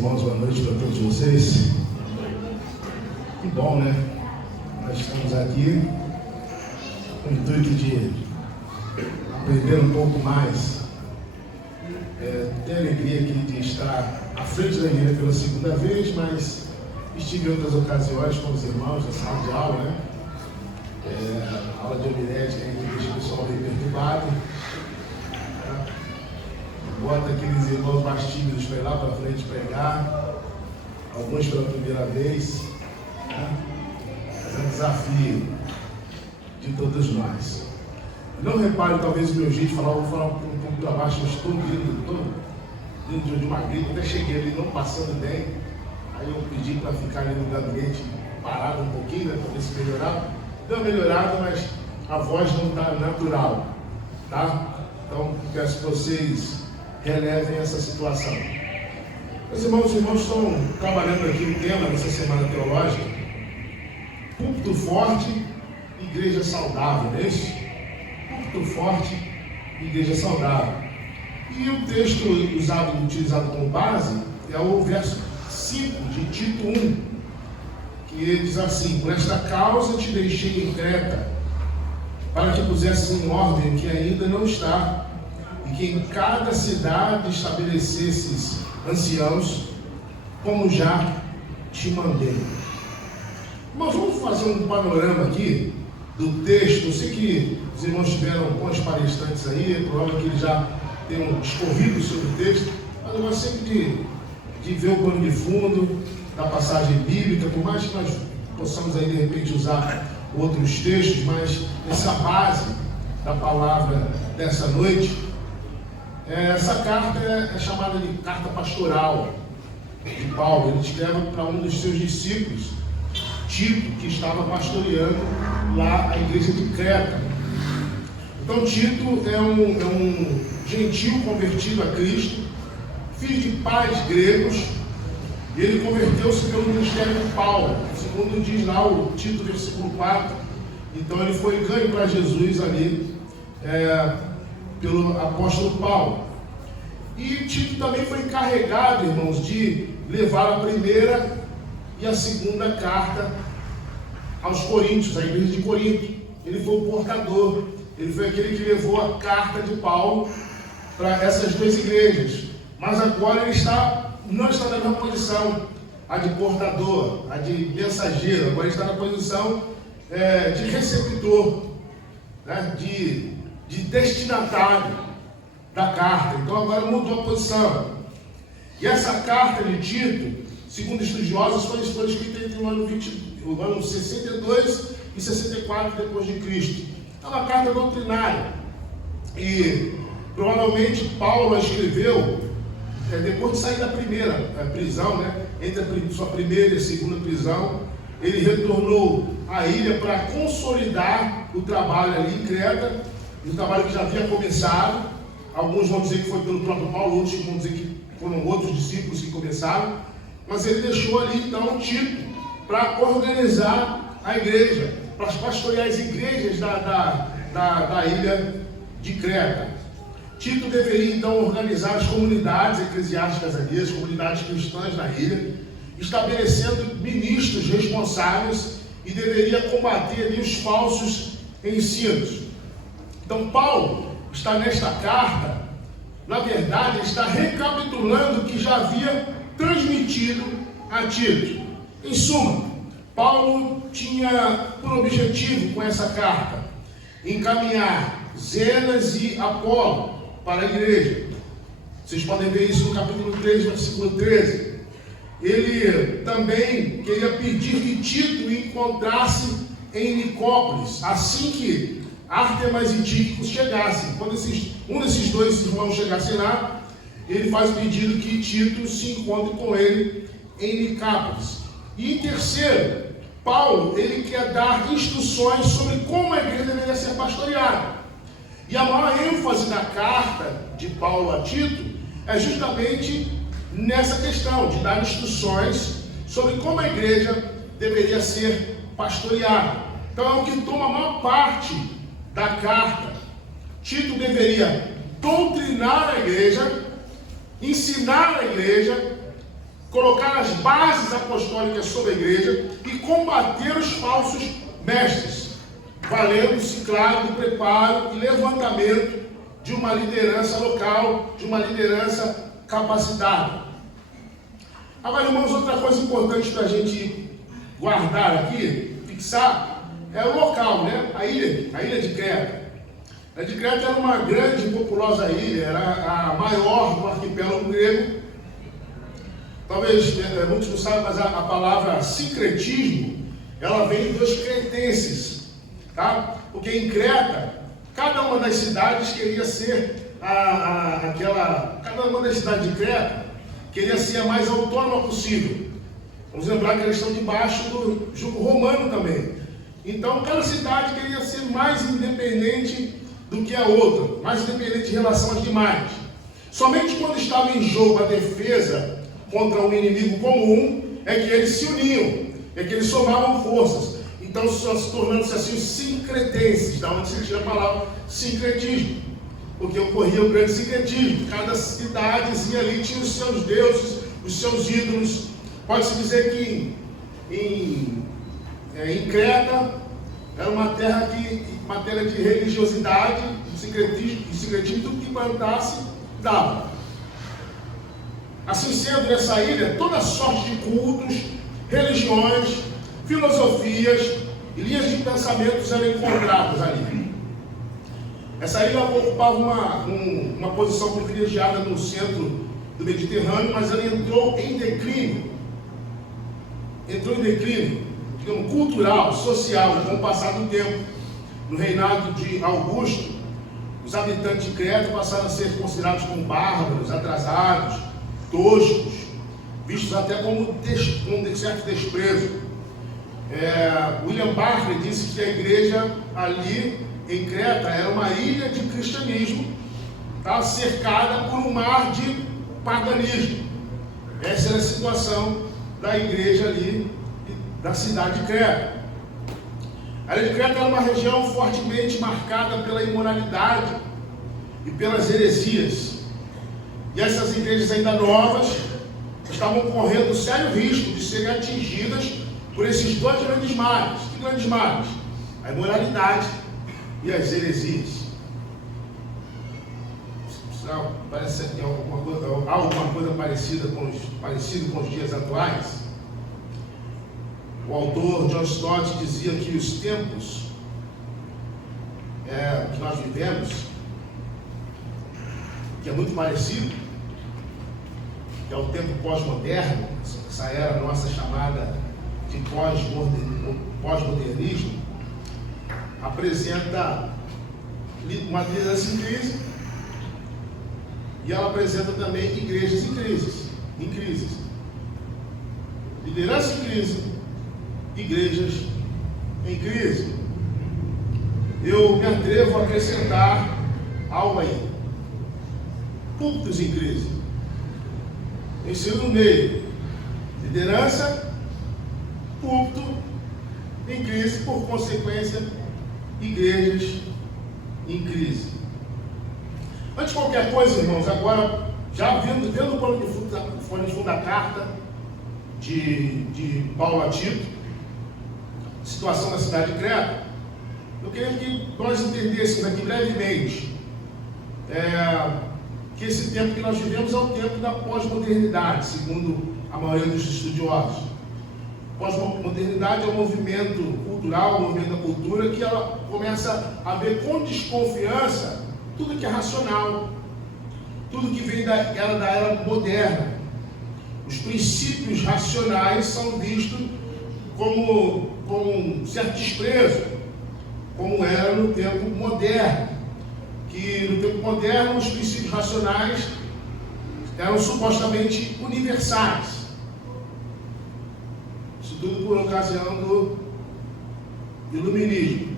irmãos, boa noite para todos vocês. Que bom, né? Nós estamos aqui com o intuito de aprender um pouco mais. Tenho a alegria aqui de estar à frente da igreja pela segunda vez, mas estive em outras ocasiões com os irmãos na sala de aula, né? Aula de homilética, que deixa o pessoal meio perturbado. Bota aqueles irmãos mais tímidos para ir lá para frente pregar, alguns pela primeira vez, né? Mas é um desafio de todos nós. Não repare talvez o meu jeito de falar, vou falar um pouco para baixo, mas estou dentro de uma gripe, até cheguei ali não passando bem, aí eu pedi para ficar ali no gabinete parado um pouquinho, né, para ver se melhorava. Deu melhorado, mas a voz não está natural, tá? Então peço que vocês relevem essa situação. Meus irmãos, os irmãos estão trabalhando aqui um tema nessa semana teológica: púlpito forte, igreja saudável, não é isso? Púlpito forte, igreja saudável. E o texto utilizado como base é o verso 5 de Tito 1, que diz assim: por esta causa te deixei em Creta, para que pusesses em ordem o que ainda não está, e que em cada cidade estabelecesses anciãos, como já te mandei. Mas vamos fazer um panorama aqui do texto. Eu sei que os irmãos tiveram bons palestrantes aí, é provável que eles já tenham discorrido sobre o texto, mas eu gosto sempre de ver o pano de fundo da passagem bíblica, por mais que nós possamos aí de repente usar outros textos, mas essa base da palavra dessa noite. Essa carta é chamada de carta pastoral de Paulo. Ele escreve para um dos seus discípulos, Tito, que estava pastoreando lá a igreja de Creta. Então Tito é um gentil convertido a Cristo, filho de pais gregos, e ele converteu-se pelo ministério de Paulo, segundo diz lá o Tito, versículo 4. Então ele foi ganho para Jesus ali, pelo apóstolo Paulo. E Tito também foi encarregado, irmãos, de levar a primeira e a segunda carta aos Coríntios, à igreja de Corinto. Ele foi o portador, ele foi aquele que levou a carta de Paulo para essas duas igrejas. Mas agora ele não está na mesma posição, a de portador, a de mensageiro. Agora ele está na posição de receptor, né? de destinatário da carta. Então agora mudou a posição. E essa carta de Tito, segundo estudiosos, foi escrita entre o ano 62 e 64 depois de Cristo. É uma carta doutrinária. E provavelmente Paulo a escreveu depois de sair da primeira prisão, né? Entre a sua primeira e a segunda prisão, ele retornou à ilha para consolidar o trabalho ali em Creta, um trabalho que já havia começado. Alguns vão dizer que foi pelo próprio Paulo, outros vão dizer que foram outros discípulos que começaram, mas ele deixou ali então Tito para organizar a igreja, para pastorear as igrejas da ilha de Creta. Tito deveria então organizar as comunidades eclesiásticas ali, as comunidades cristãs na ilha, estabelecendo ministros responsáveis, e deveria combater ali os falsos ensinos. Então Paulo está nesta carta, na verdade, ele está recapitulando o que já havia transmitido a Tito. Em suma, Paulo tinha por objetivo com essa carta encaminhar Zenas e Apolo para a igreja. Vocês podem ver isso no capítulo 3, versículo 13. Ele também queria pedir que Tito encontrasse em Nicópolis, assim que Ártemas e Tíquico chegassem. Quando um desses dois irmãos chegassem lá, ele faz o pedido que Tito se encontre com ele em Nicópolis. E em terceiro, Paulo, ele quer dar instruções sobre como a igreja deveria ser pastoreada. E a maior ênfase da carta de Paulo a Tito é justamente nessa questão de dar instruções sobre como a igreja deveria ser pastoreada. Então é o que toma a maior parte da carta. Tito deveria doutrinar a igreja, ensinar a igreja colocar as bases apostólicas sobre a igreja e combater os falsos mestres, valendo-se, claro, do preparo e levantamento de uma liderança local, de uma liderança capacitada. Agora, irmãos, outra coisa importante para a gente guardar aqui, fixar, é o local, né? A ilha de Creta. A ilha de Creta era uma grande e populosa ilha, era a maior do arquipélago grego. Talvez muitos não saibam, mas a palavra sincretismo, ela vem dos cretenses, tá? Porque em Creta, cada uma das cidades queria ser cada uma das cidades de Creta queria ser a mais autônoma possível. Vamos lembrar que eles estão debaixo do jugo romano também. Então, cada cidade queria ser mais independente do que a outra, mais independente em relação às demais. Somente quando estava em jogo a defesa contra um inimigo comum é que eles se uniam, é que eles somavam forças. Então, se tornando-se assim os sincretenses, da onde se tira a palavra sincretismo, porque ocorria o grande sincretismo. Cada cidadezinha ali tinha os seus deuses, os seus ídolos. Pode-se dizer que em Creta era uma terra que, em matéria de religiosidade, sincretismo, tudo que plantasse dava. Assim sendo, nessa ilha, toda sorte de cultos, religiões, filosofias e linhas de pensamentos eram encontradas ali. Essa ilha ocupava uma posição privilegiada no centro do Mediterrâneo, mas ela entrou em declínio, digamos, cultural, social, com o passar do tempo. No reinado de Augusto, os habitantes de Creta passaram a ser considerados como bárbaros, atrasados, toscos, vistos até como um certo desprezo. William Barclay disse que a igreja ali em Creta era uma ilha de cristianismo, tá, cercada por um mar de paganismo. Essa era a situação da igreja ali, da cidade de Creta. A ilha de Creta era uma região fortemente marcada pela imoralidade e pelas heresias. E essas igrejas ainda novas estavam correndo sério risco de serem atingidas por esses dois grandes males. Que grandes males? A imoralidade e as heresias. Parece que alguma coisa parecida com os dias atuais. O autor John Stott dizia que os tempos que nós vivemos, que é muito parecido, que é o tempo pós-moderno, essa era nossa chamada de pós-modernismo, apresenta uma liderança em crise, e ela apresenta também igrejas em crise. Liderança em crise, igrejas em crise. Eu me atrevo a acrescentar algo aí. Púlpitos em crise. Ensino no meio. Liderança, púlpito em crise, por consequência, igrejas em crise. Antes de qualquer coisa, irmãos, agora, já vendo o pano de fundo da carta de Paulo a Tito, situação da cidade de Creta, eu queria que nós entendêssemos aqui brevemente que esse tempo que nós vivemos é o tempo da pós-modernidade, segundo a maioria dos estudiosos. Pós-modernidade é um movimento cultural, um movimento da cultura, que ela começa a ver com desconfiança tudo que é racional, tudo que vem da era moderna. Os princípios racionais são vistos como um certo desprezo, como era no tempo moderno. Que no tempo moderno os princípios racionais eram supostamente universais. Isso tudo por ocasião do iluminismo.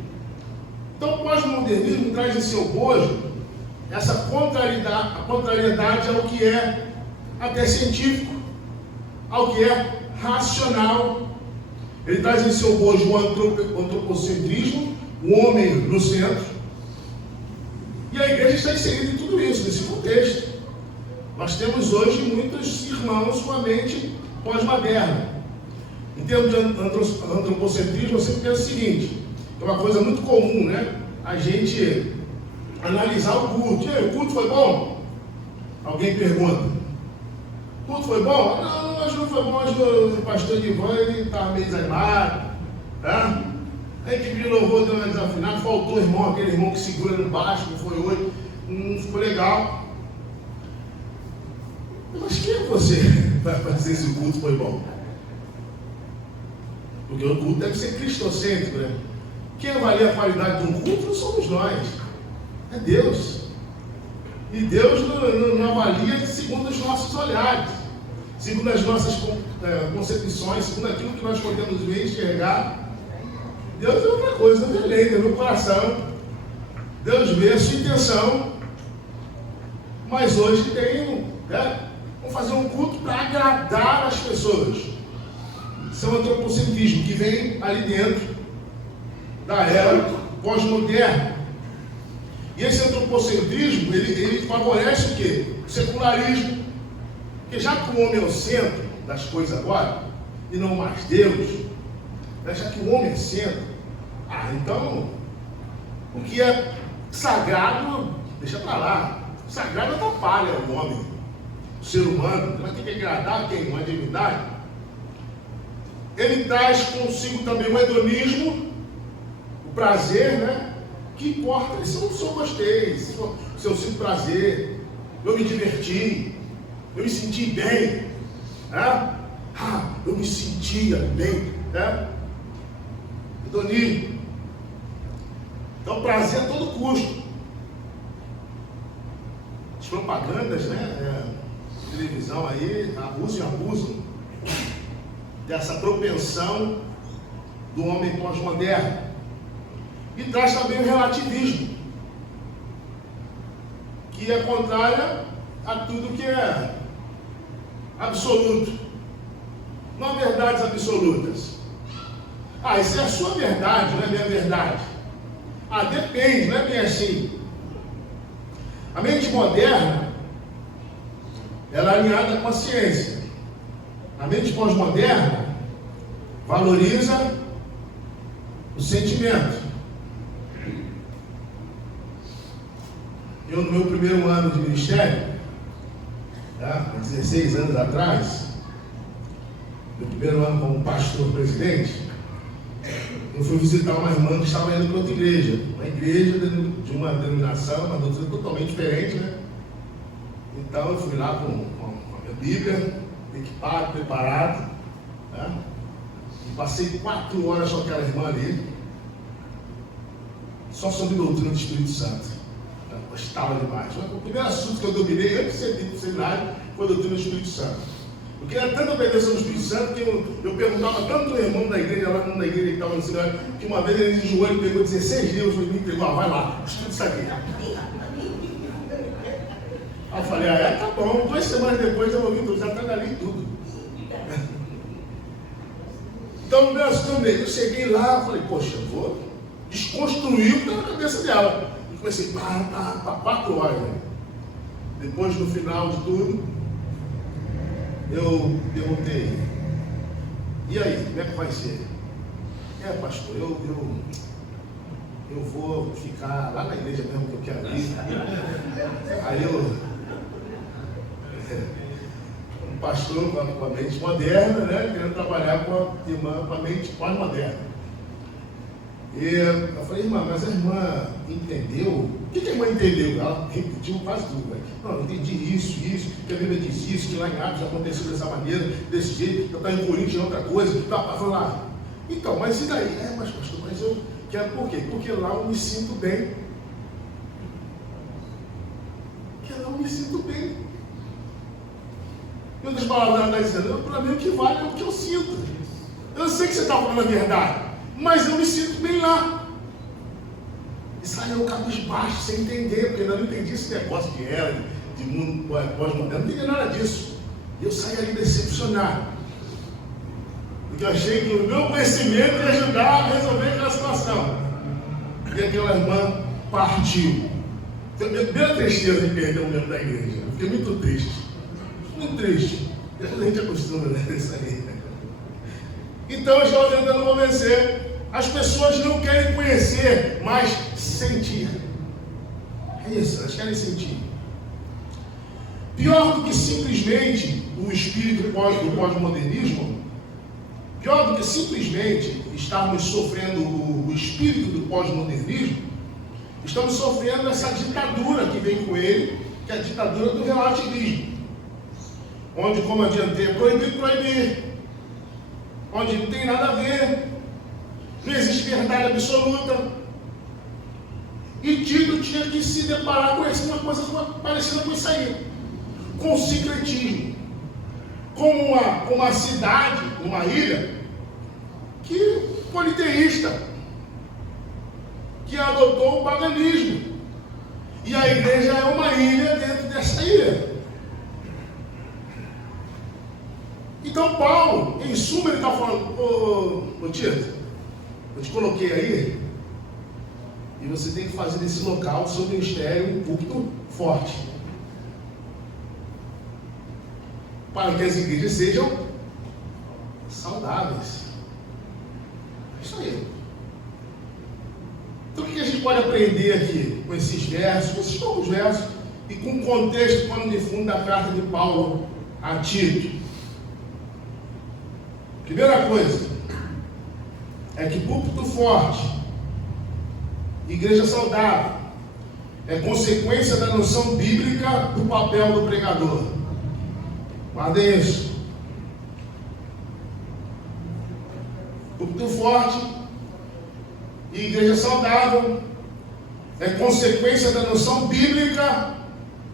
Então o pós-modernismo traz em seu bojo essa contrariedade ao que é até científico, ao que é racional. Ele traz em seu bojo o antropocentrismo, o homem no centro. E a igreja está inserida em tudo isso, nesse contexto. Nós temos hoje muitos irmãos com a mente pós-moderna. Em termos de antropocentrismo, eu sempre penso o seguinte, é uma coisa muito comum, né? A gente analisar o culto. E aí, o culto foi bom? Alguém pergunta. O culto foi bom? Não, acho que não foi bom, acho que o pastor Ivan, ele estava meio desanimado, tá? A equipe de louvor deu uma desafinada, faltou o irmão, aquele irmão que segura no baixo, que foi hoje, não ficou legal. Mas quem é você para dizer se o culto foi bom? Porque o culto deve ser cristocêntrico, né? Quem avalia a qualidade de um culto não somos nós, é Deus. E Deus não avalia segundo os nossos olhares, segundo as nossas concepções, segundo aquilo que nós podemos ver e enxergar. Deus é outra coisa, Deus vê Deus vê o coração, Deus vê a sua intenção. Mas hoje vamos fazer um culto para agradar as pessoas. Isso é um antropocentrismo que vem ali dentro da era pós-moderna. E esse antropocentrismo, ele favorece o quê? O secularismo. Porque já que o homem é o centro das coisas agora, e não mais Deus, já que o homem é centro, então, o que é sagrado, deixa para lá. O sagrado atrapalha o homem, o ser humano, vai ter que agradar quem? Uma divindade. Ele traz consigo também o hedonismo, o prazer, né? O que importa, se eu gostei, se eu sinto prazer, eu me diverti, eu me senti bem, né? Eu me sentia bem, né? Hedonismo. Então, prazer a todo custo. As propagandas, né? Televisão aí, abusam dessa propensão do homem pós-moderno. E traz também o relativismo, que é contrária a tudo que é absoluto. Não há verdades absolutas. Isso é a sua verdade, não é minha verdade. Depende, não é bem assim. A mente moderna, ela é alinhada com a ciência. A mente pós-moderna valoriza o sentimento. Eu, no meu primeiro ano de ministério, há 16 anos atrás, no primeiro ano como pastor presidente, eu fui visitar uma irmã que estava indo para outra igreja, uma igreja de uma denominação, uma doutrina totalmente diferente, né? Então eu fui lá com a minha Bíblia, equipado, preparado, né? E passei 4 horas com aquela irmã ali, só sobre doutrina do Espírito Santo. Eu gostava demais. O primeiro assunto que eu dominei antes de ser dito no seminário foi a doutrina do Espírito Santo. Eu queria tanto obedecer ao Espírito Santo que eu perguntava tanto ao irmão da igreja, lá no da igreja que estava no seminário, que uma vez ele de joelho pegou 16 livros e me entregou, vai lá, estuda isso aqui. Aí eu falei, tá bom, 2 semanas depois eu ouvi tudo, já está ali tudo. Então, eu cheguei lá, falei, poxa, eu vou desconstruir o que está na cabeça dela. E comecei, 4 horas. Né? Depois, no final de tudo, eu perguntei, e aí, como é que vai ser? Pastor, eu vou ficar lá na igreja mesmo que eu quero ir. Aí um pastor com a mente moderna, né, querendo trabalhar com a irmã com a mente pós-moderna. E eu falei, irmã, mas a irmã entendeu? O que a irmã entendeu? Ela repetiu quase tudo. Né? Não, eu entendi isso, que a Bíblia diz isso, que lá em Atos aconteceu dessa maneira, desse jeito, que eu estava em Coríntios é outra coisa. Falei lá, então, mas e daí? Mas pastor, mas eu quero por quê? Porque lá eu me sinto bem. Porque lá eu me sinto bem. Em outras palavras, ela está dizendo, para mim o que vale é o que eu sinto. Eu sei que você está falando a verdade, mas eu me sinto bem lá. E saiu cabisbaixo, sem entender, porque eu não entendi esse negócio de ela, de mundo pós-moderno, não entendi nada disso. E eu saí ali decepcionado. Porque eu achei que o meu conhecimento ia ajudar a resolver aquela situação. E aquela irmã partiu. Então, minha tristeza em perder o membro da igreja. Eu fiquei muito triste. Muito triste. Depois a gente acostuma, né? Isso aí. Então eu estou tentando convencer. As pessoas não querem conhecer, mas sentir. É isso, elas querem sentir. Pior do que simplesmente o espírito do pós-modernismo, pior do que simplesmente estarmos sofrendo o espírito do pós-modernismo, estamos sofrendo essa ditadura que vem com ele, que é a ditadura do relativismo. Onde, como adiantei, é proibir. Onde não tem nada a ver. Não existe verdade absoluta. E Tito tinha que se deparar com uma coisa parecida com isso aí. Com o sincretismo. Com uma cidade, uma ilha, que politeísta, que adotou o paganismo. E a igreja é uma ilha dentro dessa ilha. Então Paulo, em suma, ele está falando, ô Tito, eu te coloquei aí, e você tem que fazer desse local, do seu ministério, um púlpito forte, para que as igrejas sejam saudáveis. É isso aí. Então o que a gente pode aprender aqui com esses versos, com esses poucos versos, e com o contexto, pano de fundo da carta de Paulo a Tito? Primeira coisa é que púlpito forte, igreja saudável, é consequência da noção bíblica do papel do pregador. Guardem isso. Púlpito forte e igreja saudável é consequência da noção bíblica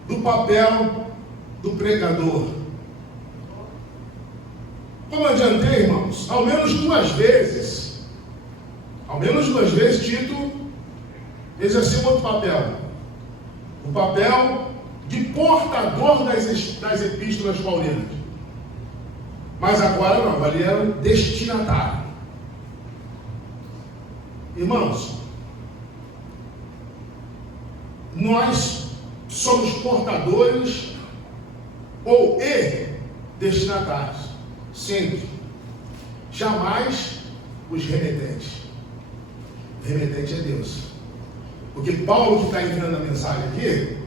do papel do pregador. Como eu adiantei, irmãos, ao menos duas vezes, Tito exerceu outro papel. O papel de portador das epístolas paulinas. Mas agora não, agora ele era um destinatário. Irmãos, nós somos portadores ou destinatários. Sempre. Jamais os remetentes. O remetente é Deus. Porque Paulo, que está enviando a mensagem aqui, ele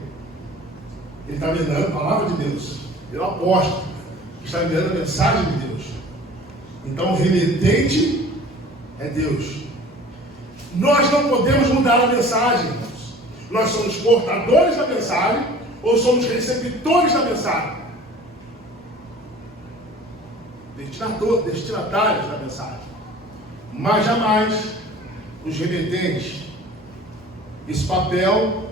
está enviando a palavra de Deus. Ele é o apóstolo, que está enviando a mensagem de Deus. Então o remetente é Deus. Nós não podemos mudar a mensagem, irmãos. Nós somos portadores da mensagem ou somos receptores da mensagem. Destinatários da mensagem, mas jamais os remetentes. Esse papel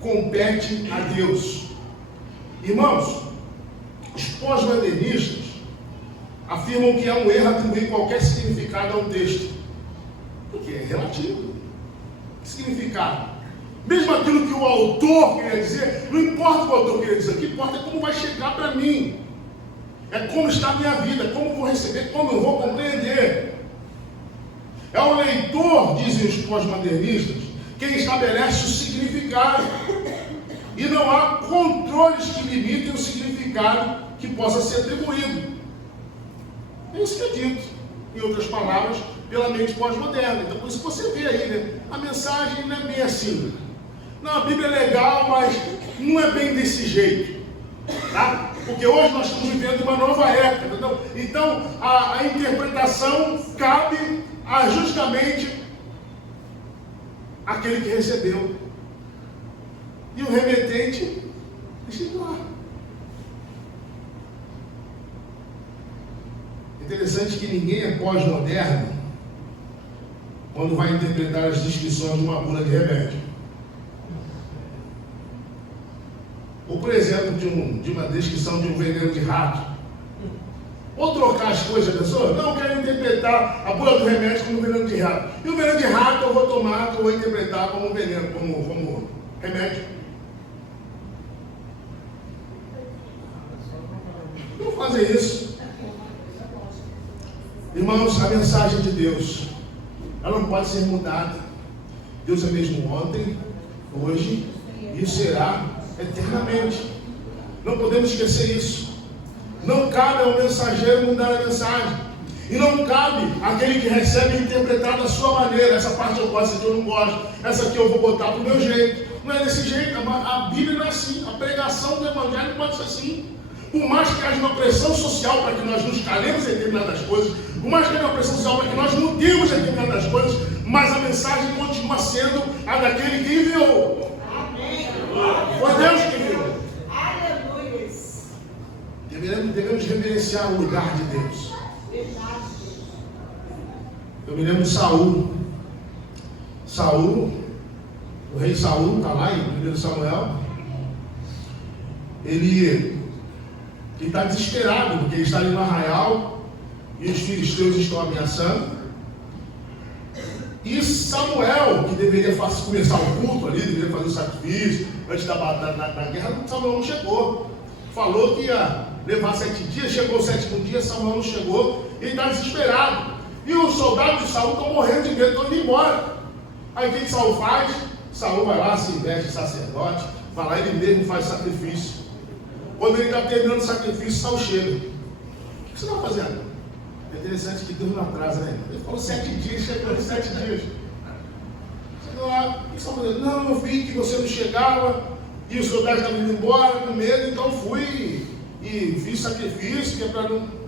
compete a Deus. Irmãos, os pós-modernistas afirmam que é um erro atribuir qualquer significado a um texto, porque é relativo. Que significado? Mesmo aquilo que o autor queria dizer, não importa o que o autor queria dizer, o que importa é como vai chegar para mim. É como está a minha vida, como eu vou receber, como eu vou compreender. É o leitor, dizem os pós-modernistas, quem estabelece o significado. E não há controles que limitem o significado que possa ser atribuído. É isso que é dito, em outras palavras, pela mente pós-moderna. Então, por isso que você vê aí, né? A mensagem não é bem assim. Não, a Bíblia é legal, mas não é bem desse jeito. Tá? Porque hoje nós estamos vivendo uma nova época, entendeu? Então a interpretação cabe a justamente aquele que recebeu. E o remetente deixa de lá. Interessante que ninguém é pós-moderno quando vai interpretar as descrições de uma bula de remédio. Ou, por exemplo, de uma descrição de um veneno de rato. Ou trocar as coisas da pessoa. Não, eu quero interpretar a bula do remédio como veneno de rato. E o veneno de rato eu vou tomar, eu vou interpretar como veneno, como remédio. Não fazer isso. Irmãos, a mensagem de Deus, ela não pode ser mudada. Deus é mesmo ontem, hoje e será eternamente. Não podemos esquecer isso. Não cabe ao mensageiro mudar a mensagem. E não cabe aquele que recebe interpretar da sua maneira. Essa parte eu gosto, essa aqui eu não gosto. Essa aqui eu vou botar do meu jeito. Não é desse jeito. A Bíblia não é assim. A pregação do Evangelho pode ser assim. Por mais que haja uma pressão social para que nós nos calemos em determinadas coisas, por mais que haja uma pressão social para que nós mudemos em determinadas coisas, mas a mensagem continua sendo a daquele que enviou. Amém. Foi Deus que enviou. Aleluia. Devemos reverenciar o lugar de Deus. Eu me lembro de Saul. O rei Saul, está lá em 1 Samuel. Ele está desesperado, porque ele está ali no arraial e os filisteus estão ameaçando. E Samuel, que deveria começar o culto ali, deveria fazer o sacrifício antes da guerra, Samuel não chegou. Falou que ia levar 7 dias, chegou o 7º dia, Samuel não chegou, ele está desesperado. E os soldados de Saul estão morrendo de medo, estão indo embora. Aí o que Saul faz? Saul vai lá, se veste de sacerdote, vai lá, ele mesmo faz sacrifício. Quando ele está terminando o sacrifício, Saul chega. O que você está fazendo? É interessante que Deus não atrasa, né? Ele falou 7 dias, chegou em 7 dias. Chegou lá, o que você está fazendo? Não, eu vi que você não chegava e os soldados estavam indo embora com medo, então fui e fiz sacrifício, que é para não.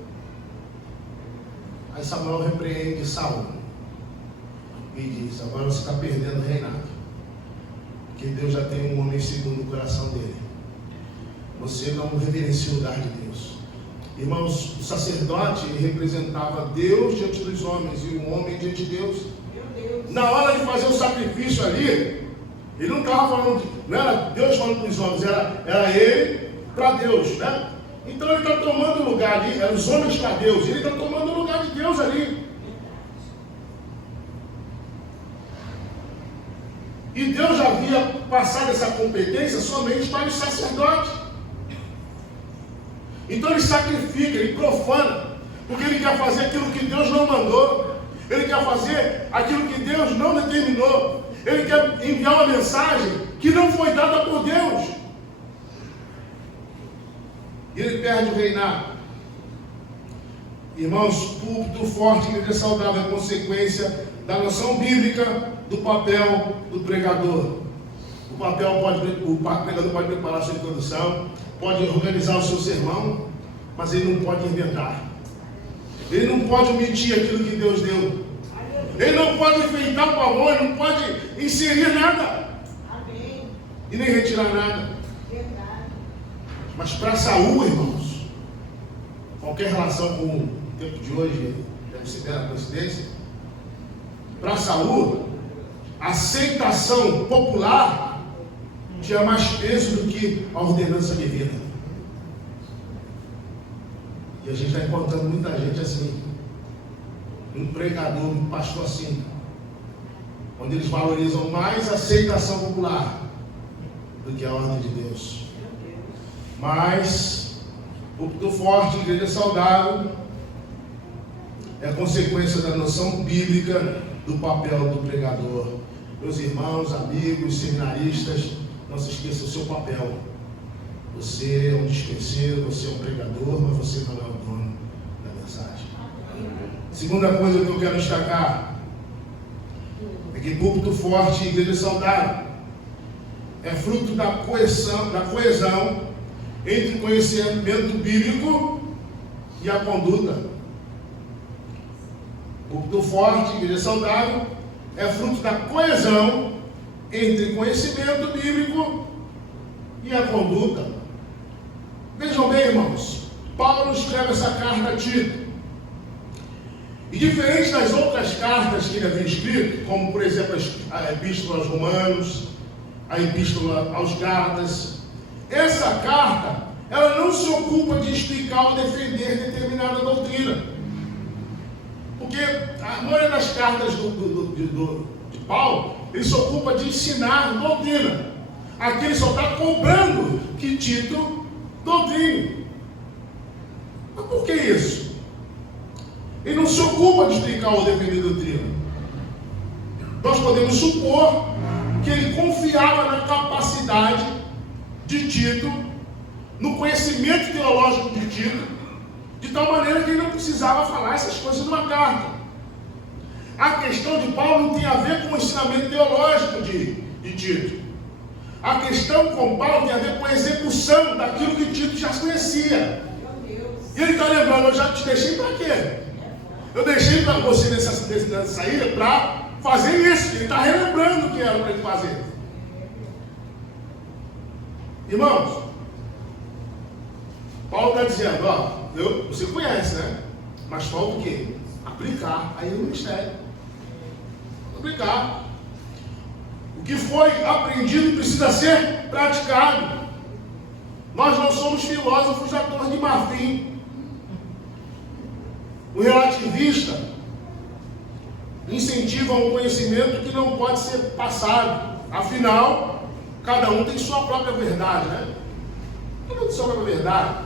Aí Samuel repreende Saul e diz: agora você está perdendo o reinado, porque Deus já tem um homem segundo o coração dele. Você não reverencia o lugar de Deus. Irmãos, o sacerdote representava Deus diante dos homens e o homem diante de Deus. Na hora de fazer o sacrifício ali, ele não estava falando, não era Deus falando com os homens, era ele para Deus, né? Então ele está tomando o lugar ali, eram os homens para Deus, ele está tomando o lugar de Deus ali. E Deus já havia passado essa competência somente para os sacerdotes. Então ele sacrifica, ele profana, porque ele quer fazer aquilo que Deus não mandou, ele quer fazer aquilo que Deus não determinou, ele quer enviar uma mensagem que não foi dada por Deus. E ele perde o reinado. Irmãos, púlpito forte, igreja saudável é consequência da noção bíblica do papel do pregador. O pregador pode preparar a sua introdução, pode organizar o seu sermão, mas ele não pode inventar. Ele não pode omitir aquilo que Deus deu. Ele não pode enfeitar o pavor, ele não pode inserir nada. E nem retirar nada. Mas para Saul, irmãos, qualquer relação com o tempo de hoje deve ser mera coincidência. Para Saul, a aceitação popular tinha mais peso do que a ordenança divina. E a gente está encontrando muita gente assim, um pregador, um pastor assim, onde eles valorizam mais a aceitação popular do que a ordem de Deus. Mas púlpito forte, igreja saudável, é consequência da noção bíblica do papel do pregador. Meus irmãos, amigos, seminaristas, não se esqueça o seu papel. Você é um dispenseiro, você é um pregador, mas você não é o dono da mensagem. Segunda coisa que eu quero destacar é que púlpito forte e igreja saudável é fruto da coesão entre o conhecimento bíblico e a conduta. Púlpito forte, igreja saudável, é fruto da coesão entre o conhecimento bíblico e a conduta. Vejam bem, irmãos, Paulo escreve essa carta a Tito. E diferente das outras cartas que ele havia escrito, como por exemplo a Epístola aos Romanos, a Epístola aos Gálatas, essa carta, ela não se ocupa de explicar ou defender determinada doutrina. Porque a maioria das cartas de Paulo, ele se ocupa de ensinar doutrina. Aqui ele só está cobrando que Tito doutrine. Mas por que isso? Ele não se ocupa de explicar ou defender doutrina. Nós podemos supor que ele confiava na capacidade de Tito, no conhecimento teológico de Tito, De tal maneira que ele não precisava falar essas coisas numa carta. A questão de Paulo não tem a ver com o ensinamento teológico de Tito. A questão com Paulo tem a ver com a execução daquilo que Tito já conhecia. E ele está lembrando, eu já te deixei para quê? Eu deixei para você nessa ilha para fazer isso. Ele está relembrando o que era para ele fazer. Irmãos, Paulo está dizendo, ó, você conhece, né? Mas falta o quê? Aplicar aí no ministério. Aplicar. O que foi aprendido precisa ser praticado. Nós não somos filósofos da Torre de Marfim. O relativista incentiva um conhecimento que não pode ser passado. Afinal, cada um tem sua própria verdade, né? Cada um tem sua própria verdade.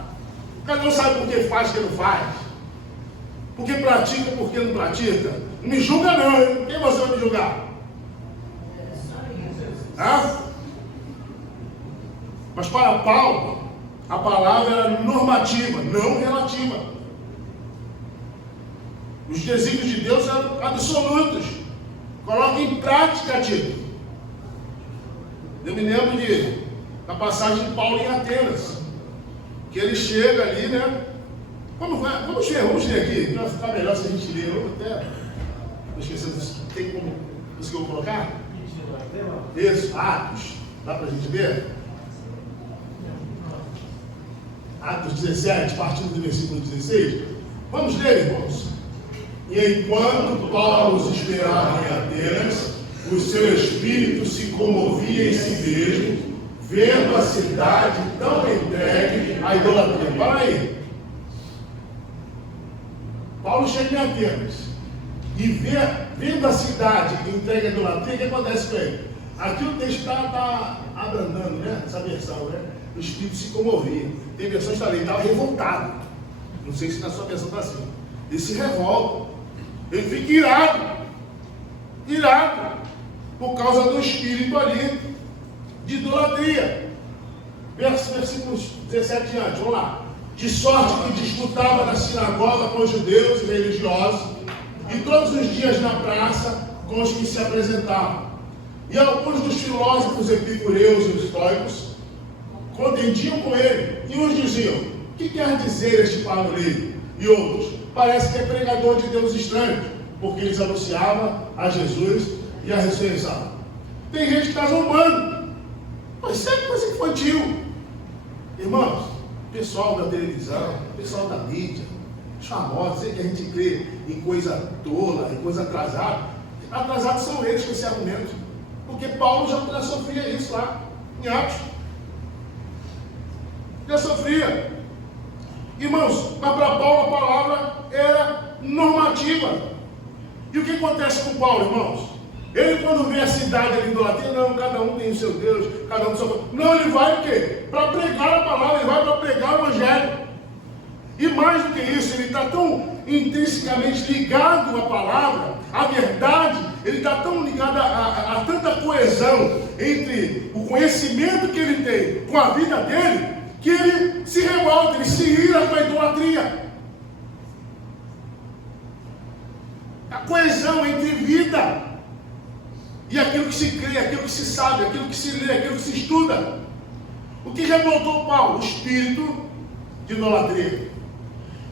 Cada um sabe por que faz, por que não faz. Por que pratica, por que não pratica. Não me julga não, hein? Quem você vai me julgar? Mas para Paulo, a palavra era normativa, não relativa. Os desígnios de Deus eram absolutos. Coloque em prática, Tito. Eu me lembro da passagem de Paulo em Atenas, que ele chega ali, né? Vamos ver aqui, para ficar melhor se a gente ler. Eu até não esqueci, tem como conseguiu colocar? Isso, Atos. Dá para a gente ver? Atos 17, partindo do versículo 16. Vamos ler, irmãos. E enquanto Paulo os esperava em Atenas, o seu espírito se comovia em si mesmo, vendo a cidade tão entregue à idolatria. Para aí. Paulo chega em Atenas e vendo a cidade entregue à idolatria, o que acontece com ele? Aqui o texto está abrandando, né? Essa versão, né? O espírito se comovia. Tem versões que ele estava revoltado. Não sei se na sua versão está assim. Ele se revolta. Ele fica irado, por causa do espírito ali de idolatria. Versículos 17 diante, vamos lá. De sorte que disputava na sinagoga com os judeus e religiosos, e todos os dias na praça com os que se apresentavam. E alguns dos filósofos epicureus e estoicos contendiam com ele, e uns diziam: o que quer dizer este parolê? E outros: parece que é pregador de Deus estranho, porque eles anunciavam a Jesus e a ressurreição. Tem gente que está zombando, mas isso é coisa infantil. Irmãos, pessoal da televisão, pessoal da mídia, os famosos, que a gente crê em coisa tola, em coisa atrasada. Atrasados são eles com esse argumento, porque Paulo já sofria isso lá em Atos. Já sofria. Irmãos, mas para Paulo a palavra era normativa. E o que acontece com Paulo, irmãos? Ele, quando vê a cidade ali idolatria, não, cada um tem o seu Deus, cada um tem o seu... Não, ele vai o quê? Para pregar a palavra, ele vai para pregar o evangelho. E mais do que isso, ele está tão intrinsecamente ligado à palavra, à verdade, ele está tão ligado a tanta coesão entre o conhecimento que ele tem com a vida dele, que ele se revolta, ele se ira com a idolatria. A coesão entre vida e aquilo que se crê, aquilo que se sabe, aquilo que se lê, aquilo que se estuda. O que revoltou Paulo? O espírito de idolatria.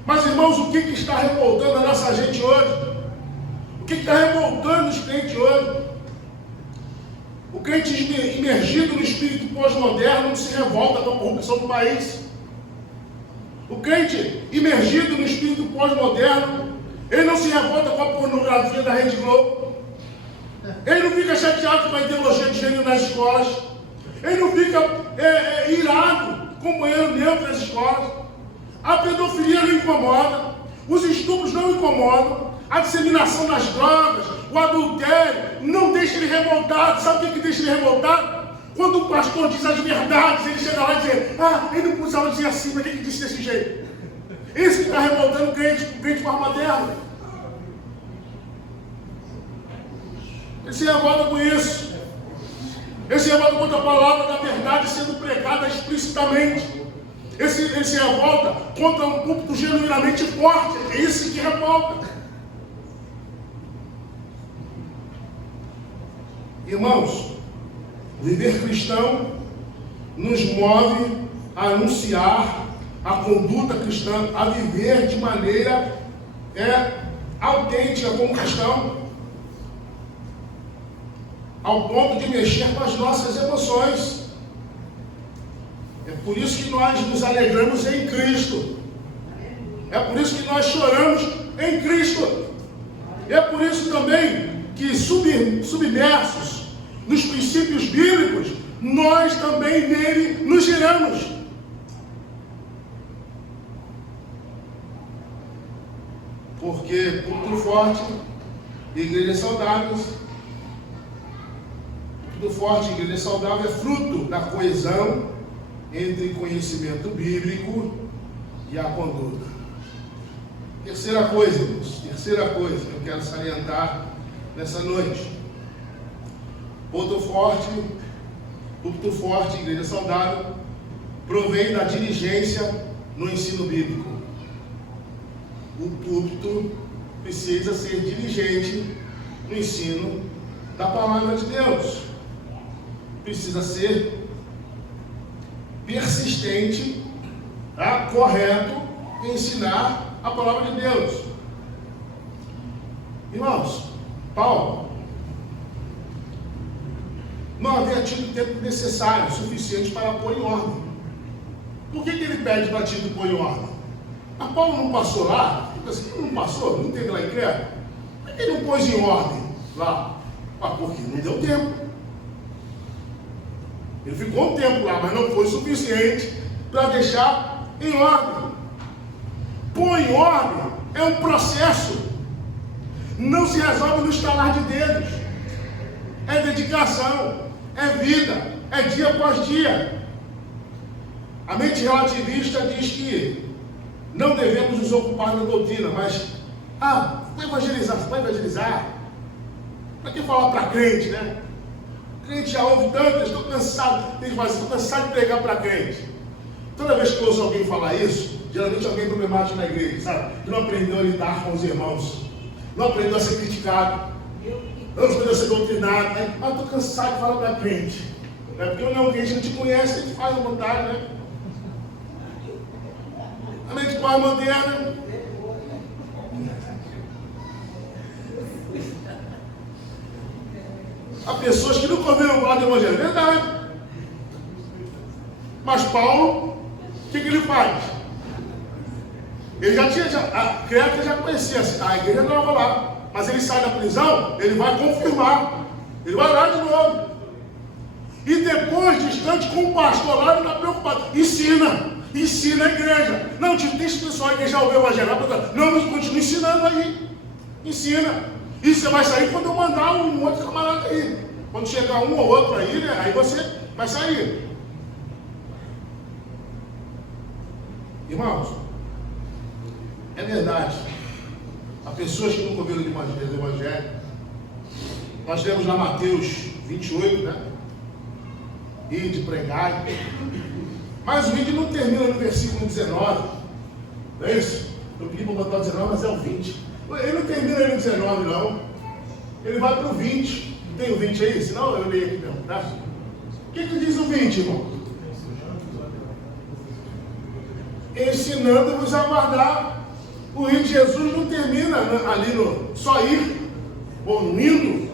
Mas, irmãos, o que está revoltando a nossa gente hoje? O que está revoltando os crentes hoje? O crente imergido no espírito pós-moderno não se revolta com a corrupção do país. O crente imergido no espírito pós-moderno, ele não se revolta com a pornografia da Rede Globo. Ele não fica chateado com a ideologia de gênero nas escolas. Ele não fica irado com o banheiro neutro nas escolas. A pedofilia não incomoda. Os estupros não incomodam. A disseminação das drogas, o adultério, não deixa ele revoltado. Sabe o que deixa ele revoltado? Quando o pastor diz as verdades, ele chega lá e diz: ele não precisava dizer assim, mas quem que disse desse jeito? Esse que está revoltando o crente pós-moderno. Ele se revolta com isso. Ele se revolta contra a palavra da verdade sendo pregada explicitamente. Ele se revolta contra um púlpito genuinamente forte. É isso que revolta. Irmãos, viver cristão nos move a anunciar a conduta cristã, a viver de maneira autêntica como cristão, ao ponto de mexer com as nossas emoções. É por isso que nós nos alegramos em Cristo. É por isso que nós choramos em Cristo. É por isso também que submersos nos princípios bíblicos, nós também nele nos giramos. Porque culto forte, igrejas saudáveis, culto forte, igreja saudável é fruto da coesão entre conhecimento bíblico e a conduta. Terceira coisa, irmãos, que eu quero salientar nessa noite. Culto forte, igreja saudável, provém da diligência no ensino bíblico. O púlpito precisa ser diligente no ensino da palavra de Deus. Precisa ser persistente, correto em ensinar a palavra de Deus. Irmãos, Paulo não havia tido tempo necessário, suficiente para pôr em ordem. Por que ele pede para Tito pôr em ordem? Mas Paulo não passou lá? Fica assim, não passou? Não teve lá em Creta? Por que ele não pôs em ordem lá? Porque não deu tempo. Ele ficou um tempo lá, mas não foi suficiente para deixar em ordem. Pôr em ordem é um processo. Não se resolve no estalar de dedos. É dedicação, é vida, é dia após dia. A mente relativista diz que não devemos nos ocupar da doutrina, mas, vai evangelizar, você vai evangelizar? Para que falar para crente, né? Crente já ouve tantas, estou cansado, estou cansado de pregar para crente. Toda vez que eu ouço alguém falar isso, geralmente alguém problemático na igreja, sabe? Que não aprendeu a lidar com os irmãos, não aprendeu a ser criticado, não aprendeu a ser doutrinado, né? Mas estou cansado de falar para crente. Porque o não crente não te conhece, a gente faz a vontade, né? A mente pai moderna. Há pessoas que nunca ouviram falar do Evangelho, verdade. Mas Paulo, o que ele faz? Ele já tinha, a Creta já conhecia a igreja nova lá, mas ele sai da prisão, ele vai confirmar, ele vai lá de novo. E depois, distante com o pastor lá, ele está preocupado. Ensina a igreja. Não, deixa o pessoal aí que já ouviu o Evangelho. Não, mas continua ensinando aí. Ensina. E você vai sair quando eu mandar um outro camarada aí. Quando chegar um ou outro aí, né? Aí você vai sair. Irmãos, é verdade. Há pessoas que nunca ouviram do Evangelho. Nós lemos lá Mateus 28, né? Ide, pregai. Mas o vídeo não termina no versículo 19. Não é isso? Eu pedi para botar o 19, mas é o 20. Ele não termina aí no 19, não. Ele vai para o 20. Não tem o 20 aí? Senão eu leio aqui mesmo, tá? O que diz o 20, irmão? Ensinando-vos a guardar. O ir de Jesus não termina ali no só ir, ou no indo.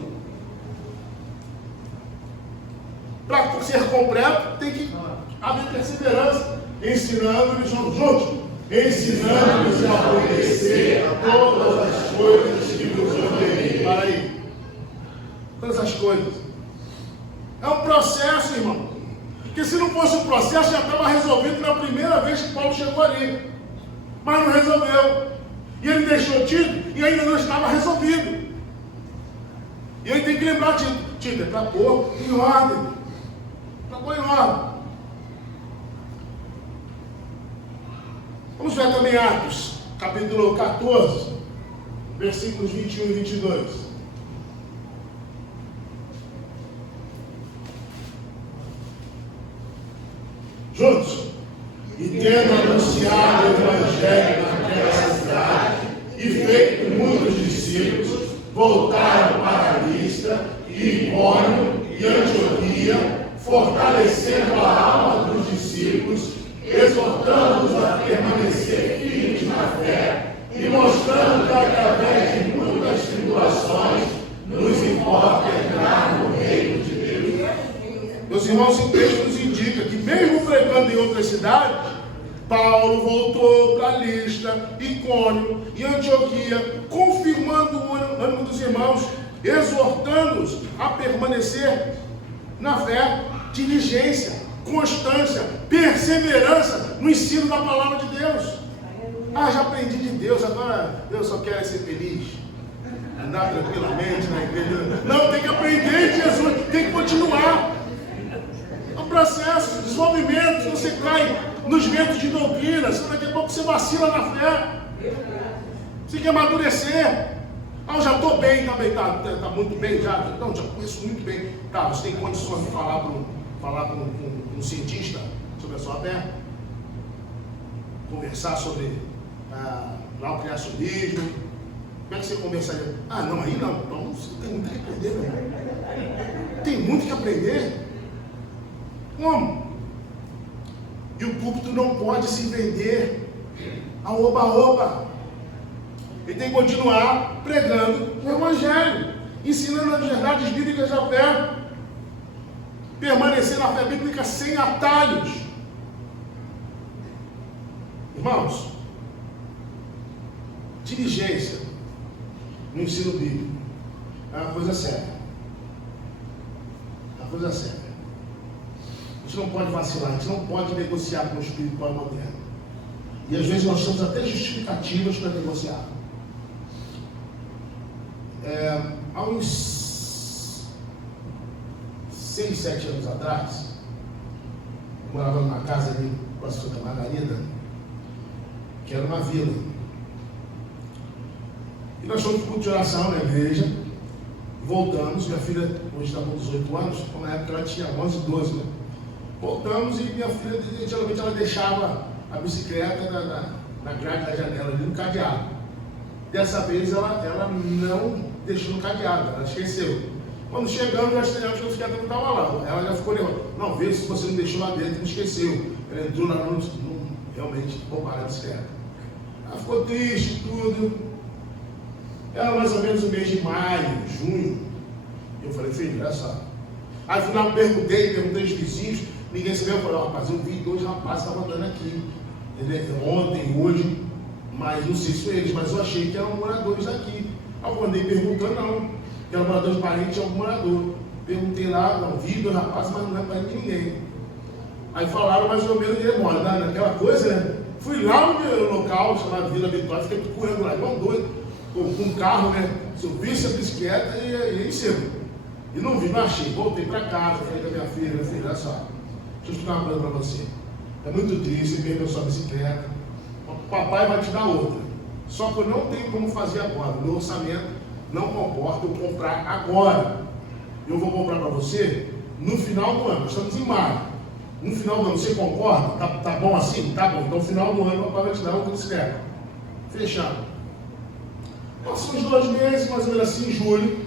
Para ser completo, tem que haver perseverança. Ensinando-lhes juntos. Ensinando-lhes a obedecer a todas as coisas que vos ordenei. Para aí. Todas as coisas. É um processo, irmão. Porque se não fosse um processo, já estava resolvido na primeira vez que Paulo chegou ali. Mas não resolveu. E ele deixou Tito e ainda não estava resolvido. E ele tem que lembrar Tito, é para pôr em ordem. Para pôr em ordem. Vamos ver também Atos, capítulo 14, versículos 21 e 22. Juntos. E tendo anunciado o Evangelho naquela cidade e feito muitos discípulos, voltaram para Listra, e Icônio e Antioquia, fortalecendo a alma dos discípulos, exortando-os a permanecer firmes na fé e mostrando que através de muitas tribulações nos importa entrar no reino de Deus. Meus irmãos, esse texto nos indica que mesmo pregando em outras cidades, Paulo voltou para Listra, Icônio e Antioquia, confirmando o ânimo dos irmãos, exortando-os a permanecer na fé, diligência, constância, perseverança no ensino da palavra de Deus. Já aprendi de Deus, agora eu só quero ser feliz, andar tranquilamente na igreja. Não, tem que aprender de Jesus, tem que continuar. É um processo, desenvolvimento. Você cai nos ventos de doutrina, daqui a pouco você vacila na fé. Você quer amadurecer. Eu já estou bem, tá muito bem já. Não, já conheço muito bem. Tá, você tem condições de falar com um cientista sobre a sua fé? Conversar sobre o criacionismo? Como é que você conversaria? Não, aí não. Então você tem muito que aprender, meu irmão. Tem muito que aprender. Como? E o púlpito não pode se vender a oba-oba. Ele tem que continuar pregando o Evangelho, ensinando as verdades bíblicas da fé, permanecer na fé bíblica sem atalhos. Irmãos, diligência no ensino bíblico é uma coisa séria. É uma coisa séria. A gente não pode vacilar, a gente não pode negociar com o espiritual moderno. E às vezes nós temos até justificativas para negociar. Há uns 6, 7 anos atrás, eu morava numa casa ali com a Santa Margarida, que era uma vila. E nós fomos para o culto de oração na igreja, voltamos. Minha filha hoje está com 18 anos, na época ela tinha 11, 12, né? Voltamos e minha filha, geralmente ela deixava a bicicleta na grade da janela, ali no cadeado. Dessa vez ela não deixou no cadeado, ela esqueceu. Quando chegamos, nós estranhamos que a bicicleta não estava lá. Ela já ficou nervosa. Não, vê se você não deixou lá dentro, não esqueceu. Ela entrou lá, não realmente roubaram a bicicleta. Ela ficou triste, tudo. Era mais ou menos o mês de maio, junho. Eu falei, filho, olha só. Aí no final perguntei os vizinhos, ninguém sabia. Eu falei, rapaz, eu vi 2 rapazes que estavam andando aqui, ontem, hoje, mas não sei se foi eles, mas eu achei que eram moradores daqui. Aí eu andei perguntando, não, que eram moradores parentes de algum morador. Perguntei lá, não, vi 2 rapazes, mas não é parente de ninguém. Aí falaram mais ou menos de mora, naquela coisa, né? Fui lá no meu local, chamado Vila Vitória, fiquei correndo lá, igual doido, com um carro, né? Se eu visse a bicicleta, ia em cima. E não vi, não achei. Voltei para casa, falei com a minha filha, olha só, deixa eu explicar uma coisa para você. É muito triste, você perdeu sua bicicleta, o papai vai te dar outra. Só que eu não tenho como fazer agora. O meu orçamento não comporta eu comprar agora. Eu vou comprar para você no final do ano. Nós estamos em maio. No final do ano, você concorda? Tá bom assim? Tá bom. Então, no final do ano, o papai vai te dar outra bicicleta. Fechado. Passou uns 2 meses, mais ou menos assim, em julho.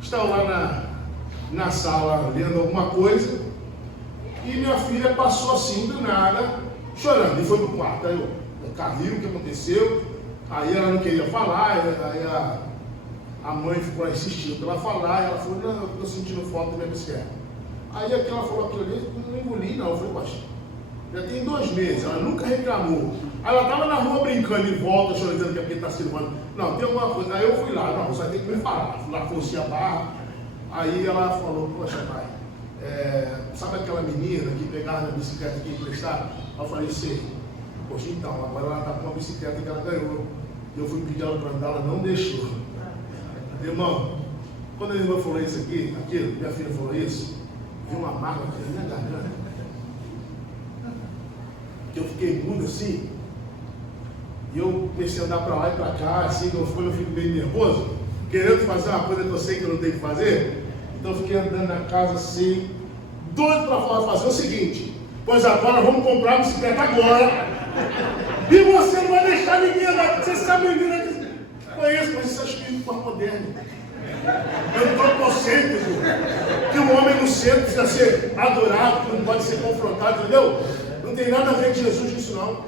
Estava lá na sala lendo alguma coisa. E minha filha passou assim, do nada, chorando. E foi pro quarto. Aí eu caiu, o que aconteceu? Aí ela não queria falar. Aí a mãe ficou insistindo para ela falar. E ela falou, não, eu estou sentindo falta da minha bicicleta. Aí ela falou aquilo ali, eu não engoli não. Eu falei, poxa, já tem 2 meses, ela nunca reclamou. Aí ela estava na rua brincando e volta, chorando que é porque está silvando. Não, tem alguma coisa. Aí eu fui lá, não, você vai ter que me falar. Fui lá, forcei a barra. Aí ela falou, poxa pai, sabe aquela menina que pegava na bicicleta que emprestava? Eu falei, sei. Poxa, então, agora ela está com uma bicicleta que ela ganhou. Eu fui pedir ela para andar, ela não deixou. Irmão, quando a irmã falou isso aqui, aquilo, minha filha falou isso, vi uma marca aqui na minha garganta. Que eu fiquei mudo assim. E eu comecei a andar para lá e para cá, assim, quando eu fico meio nervoso, querendo fazer uma coisa que eu sei que eu não tenho que fazer. Então eu fiquei andando na casa assim, doido para fazer o seguinte: Pois agora vamos comprar a bicicleta agora. E você não vai deixar ninguém andar. Você sabe, menina, conheço, mas isso é espírito pós-moderno. Antropocêntrico. Que o homem no centro precisa ser adorado, que não pode ser confrontado, entendeu? Não tem nada a ver com Jesus nisso não.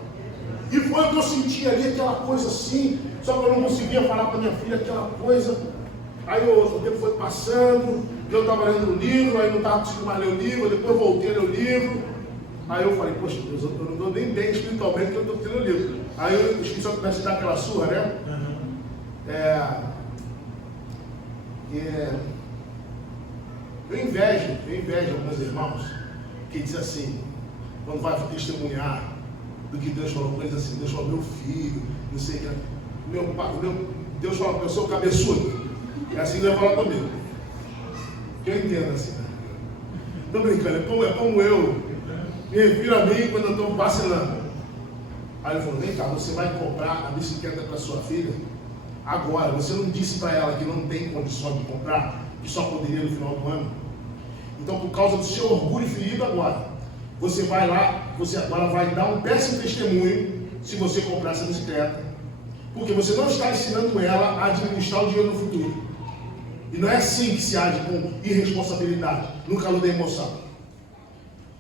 E foi o que eu senti ali, aquela coisa assim, só que eu não conseguia falar para minha filha aquela coisa. Aí o tempo foi passando, eu estava lendo o livro, aí não estava conseguindo mais ler o livro, depois voltei a ler o livro. Aí eu falei, poxa Deus, eu não estou nem bem espiritualmente que eu estou lendo o livro. Aí o Espírito Santo começa a dar aquela surra, né? Eu invejo alguns irmãos que dizem assim, quando vai testemunhar do que Deus falou para eles assim, Deus falou, meu filho, não sei o que, Deus falou, eu sou cabeçudo. É assim que ele vai falar comigo. Eu entendo assim, né? Estou brincando, é como eu me refiro a mim quando eu estou vacilando. Aí ele falou, vem cá, você vai comprar a bicicleta para sua filha? Agora, você não disse para ela que não tem condições de comprar, que só poderia no final do ano? Então, por causa do seu orgulho ferido agora, você vai lá, você agora vai dar um péssimo testemunho se você comprar essa bicicleta, porque você não está ensinando ela a administrar o dinheiro no futuro. E não é assim que se age com irresponsabilidade, no calor da emoção.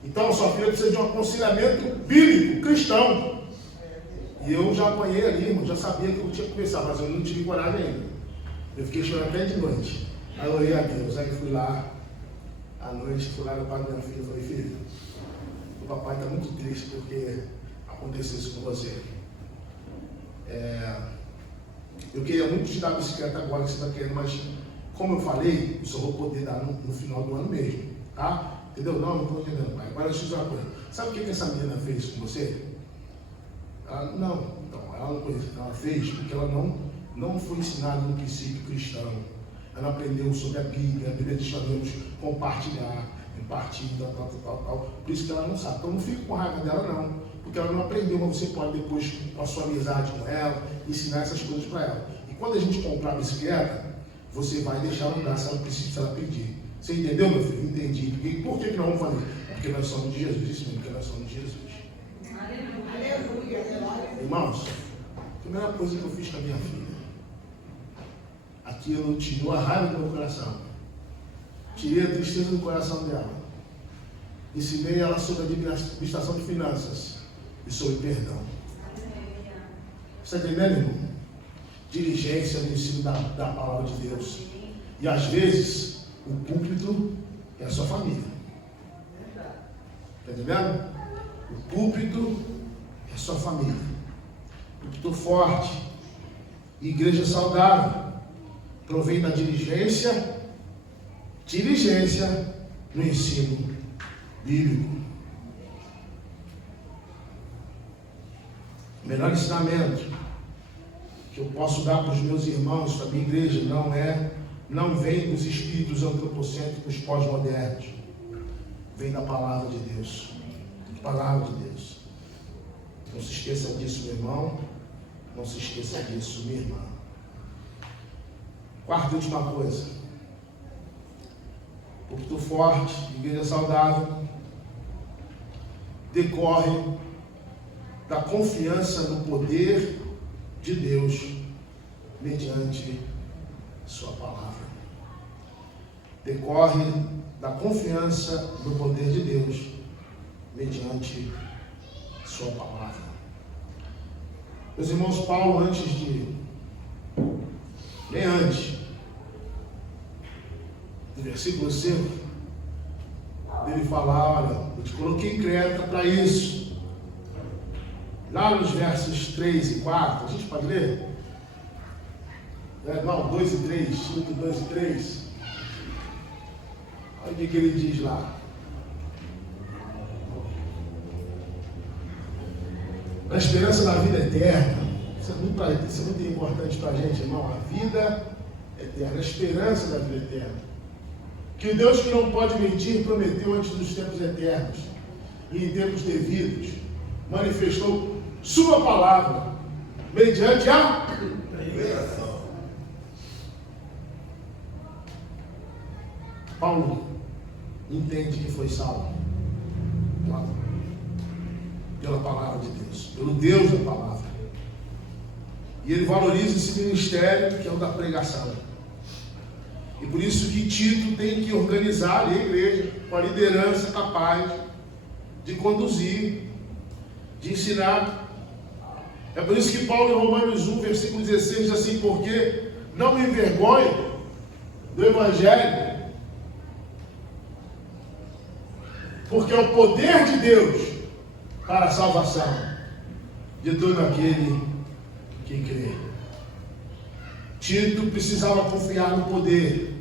Então, sua filha precisa de um aconselhamento bíblico, cristão. E eu já apanhei ali, irmão, já sabia que eu tinha que começar, mas eu não tive coragem ainda. Eu fiquei chorando até de noite. Aí eu orei a Deus, aí fui lá, à noite, fui lá no quarto da minha filha e falei, filho, o papai está muito triste porque aconteceu isso com você. Eu queria muito te dar a bicicleta agora que você está querendo, mas como eu falei, eu só vou poder dar no final do ano mesmo, tá? Entendeu? Não estou entendendo, pai. Agora deixa eu dizer uma coisa. Sabe o que essa menina fez com você? Ela não conhece. Ela fez porque ela não foi ensinada no princípio cristão. Ela aprendeu sobre a Bíblia diz que devemos compartilhar, repartir, tal. Por isso que ela não sabe. Então não fique com raiva dela, não. Porque ela não aprendeu, mas você pode depois, com a sua amizade com ela, ensinar essas coisas para ela. E quando a gente comprar a bicicleta, você vai deixar ela andar se ela precisa, se ela pedir. Você entendeu, meu filho? Entendi. E por que nós vamos fazer? Porque nós somos de Jesus. Isso mesmo, porque nós somos de Jesus. Aleluia. Irmãos, a primeira coisa que eu fiz com a minha filha, aquilo tirou a raiva do meu coração. Tirei a tristeza do coração dela. Ensinei ela sobre a administração de finanças e sobre perdão. Você está entendendo, irmão? Diligência no ensino da palavra de Deus. E às vezes, o púlpito é a sua família. Está entendendo? O púlpito é a sua família. Púlpito forte, igreja saudável, provém da diligência no ensino bíblico. O melhor ensinamento que eu posso dar para os meus irmãos, para a minha igreja, não vem dos espíritos antropocêntricos pós-modernos. Vem da palavra de Deus. Palavra de Deus. Não se esqueça disso, meu irmão. Não se esqueça disso, minha irmã. Quarta e última coisa. Púlpito forte, igreja saudável, decorre da confiança no poder de Deus mediante sua palavra. Decorre da confiança no poder de Deus mediante sua palavra. Meus irmãos, Paulo, bem antes do versículo 5, dele falar, olha, eu te coloquei em Creta para isso. Lá nos versos 3 e 4, a gente pode ler? Não, 2 e 3, 5, 2 e 3. Olha o que ele diz lá. A esperança da vida eterna. Isso é muito importante para a gente, irmão. A vida eterna, a esperança da vida eterna. Que o Deus que não pode mentir prometeu antes dos tempos eternos e em tempos devidos manifestou sua palavra mediante a revelação. Paulo entende que foi salvo. pela palavra de Deus, pelo Deus da palavra. E ele valoriza esse ministério que é o da pregação. E por isso que Tito tem que organizar a igreja com a liderança capaz de conduzir, de ensinar. É por isso que Paulo, em Romanos 1, versículo 16, diz assim: porque não me envergonho do Evangelho, porque é o poder de Deus para a salvação de todo aquele que crê. Tito precisava confiar no poder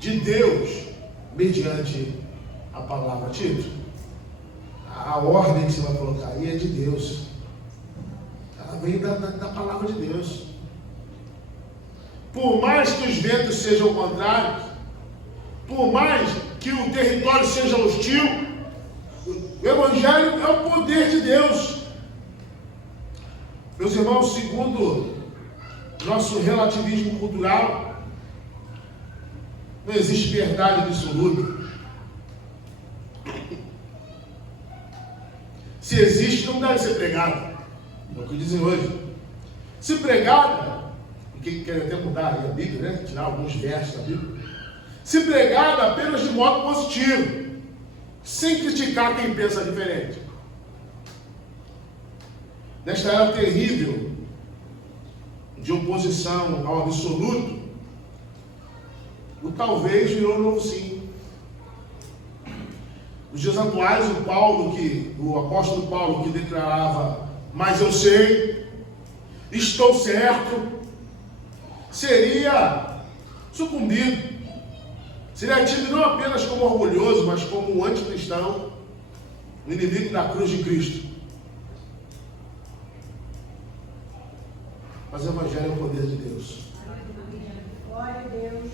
de Deus mediante a palavra. Tito, a ordem que você vai colocar aí é de Deus. Ela vem da palavra de Deus. Por mais que os ventos sejam contrários, por mais que o território seja hostil, o Evangelho é o poder de Deus. Meus irmãos, segundo nosso relativismo cultural, não existe verdade absoluta. Se existe, não deve ser pregada. É o que dizem hoje. Se pregada, porque querem até mudar aí a Bíblia, né? Tirar alguns versos da Bíblia. Se pregada apenas de modo positivo, sem criticar quem pensa diferente. Nesta era terrível de oposição ao absoluto, o talvez virou novo sim. Nos dias atuais, o apóstolo Paulo, que declarava: mas eu sei, estou certo, seria sucumbido. Seria tido não apenas como orgulhoso, mas como um anticristão, um inimigo da cruz de Cristo. Mas o Evangelho é o poder de Deus. Glória a Deus.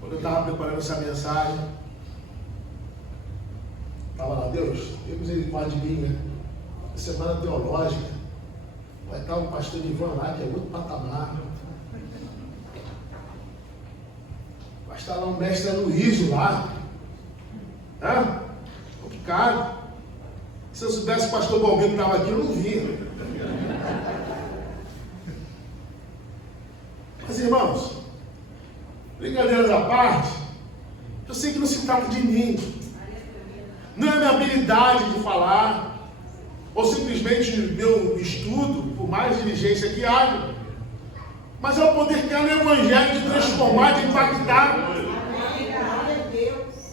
Quando eu estava preparando essa mensagem, estava lá: Deus, tem misericórdia de mim, né? Semana teológica, vai estar um pastor Ivan lá, que é outro patamar. Vai estar lá um mestre Aloysio lá. Complicado. Se eu soubesse que o pastor Balbino estava aqui, eu não vinha. Mas, irmãos, brincadeiras à parte, eu sei que não se trata de mim. Não é minha habilidade de falar, ou simplesmente meu estudo, por mais diligência que haja, mas é o poder que há no Evangelho de transformar, de impactar.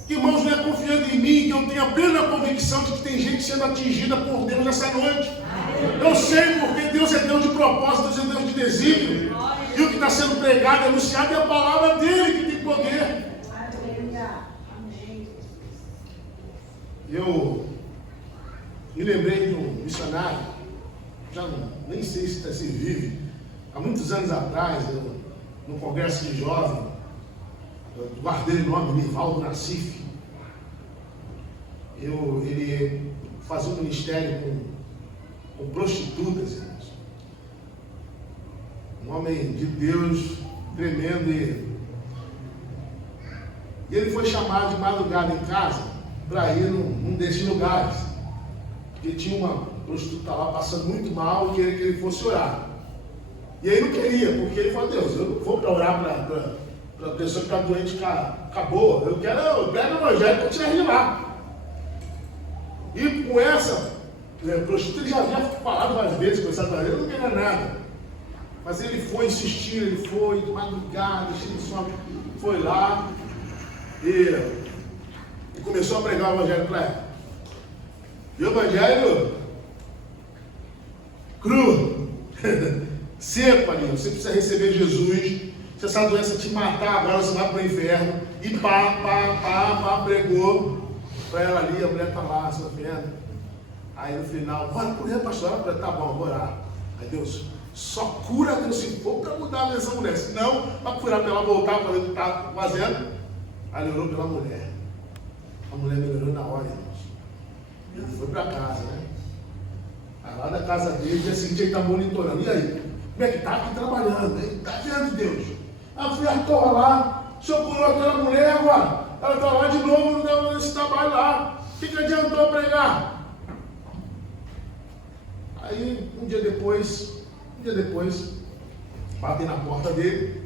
Que, irmãos, não é confiando em mim que eu tenho a plena convicção de que tem gente sendo atingida por Deus nessa noite. Eu sei, porque Deus é Deus de propósito, Deus é Deus de desígnio. E o que está sendo pregado, anunciado, é a palavra dele que tem poder. Eu me lembrei de um missionário, já nem sei se vive, há muitos anos atrás, no congresso de jovem, eu guardei o nome, Nivaldo Nassif. Ele fazia um ministério com prostitutas, irmãos. Um homem de Deus tremendo. E ele foi chamado de madrugada em casa para ir num desses lugares. Porque tinha uma prostituta lá passando muito mal e queria que ele fosse orar. E aí não queria, porque ele falou: Deus, eu não vou para orar para a pessoa que está doente ficar boa. Eu pego o Evangelho para tirar ele lá. E com essa prostituta, ele já havia falado várias vezes com essa galera, não queria nada. Mas ele foi insistir, ele foi de madrugada, cheio de sono, foi lá e começou a pregar o Evangelho para ela. E o Evangelho cru, seco ali. Você precisa receber Jesus. Se essa doença te matar, agora você vai para o inferno. E pregou para ela ali, a mulher está lá sofrendo. Aí no final: bora por aí, pastor. Ela falou: tá bom, vou orar. Aí Deus: só cura Deus se for para mudar a dessa mulher. Se não, para curar, para ela voltar para o que está fazendo. Aí ele orou pela mulher. A mulher melhorou na hora, irmãos. Ele foi para casa, né? Aí lá da casa dele, dia seguinte ele está monitorando. E aí? Como é que está aqui trabalhando? Está diante de Deus. A filha estava lá, o senhor curou aquela mulher agora. Ela está lá de novo nesse trabalho lá. O que adiantou pregar? Aí, um dia depois, batei na porta dele.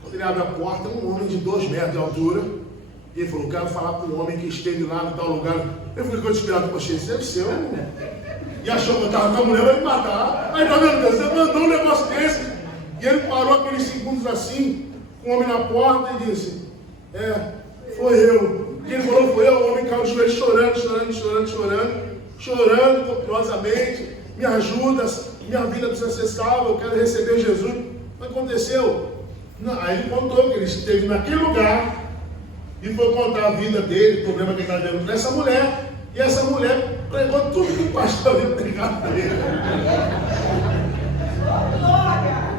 Quando ele abre a porta, um homem de 2 metros de altura. E ele falou, quero falar com um homem que esteve lá no tal lugar. Eu falei, eu te esperava, poxa, esse deve ser um... E achou que eu estava com a mulher, vai me matar. Aí, tá vendo, Deus, você mandou um negócio desse. E ele parou aqueles segundos assim, com o homem na porta e disse, foi eu. E ele falou, foi eu, o homem caiu no joelho chorando copiosamente. Me ajuda, minha vida precisa ser salva, eu quero receber Jesus. O que aconteceu? Não, aí ele contou que ele esteve naquele lugar e foi contar a vida dele, o problema que ele estava vendo com essa mulher. E essa mulher pregou tudo que o pastor havia pregado para ele.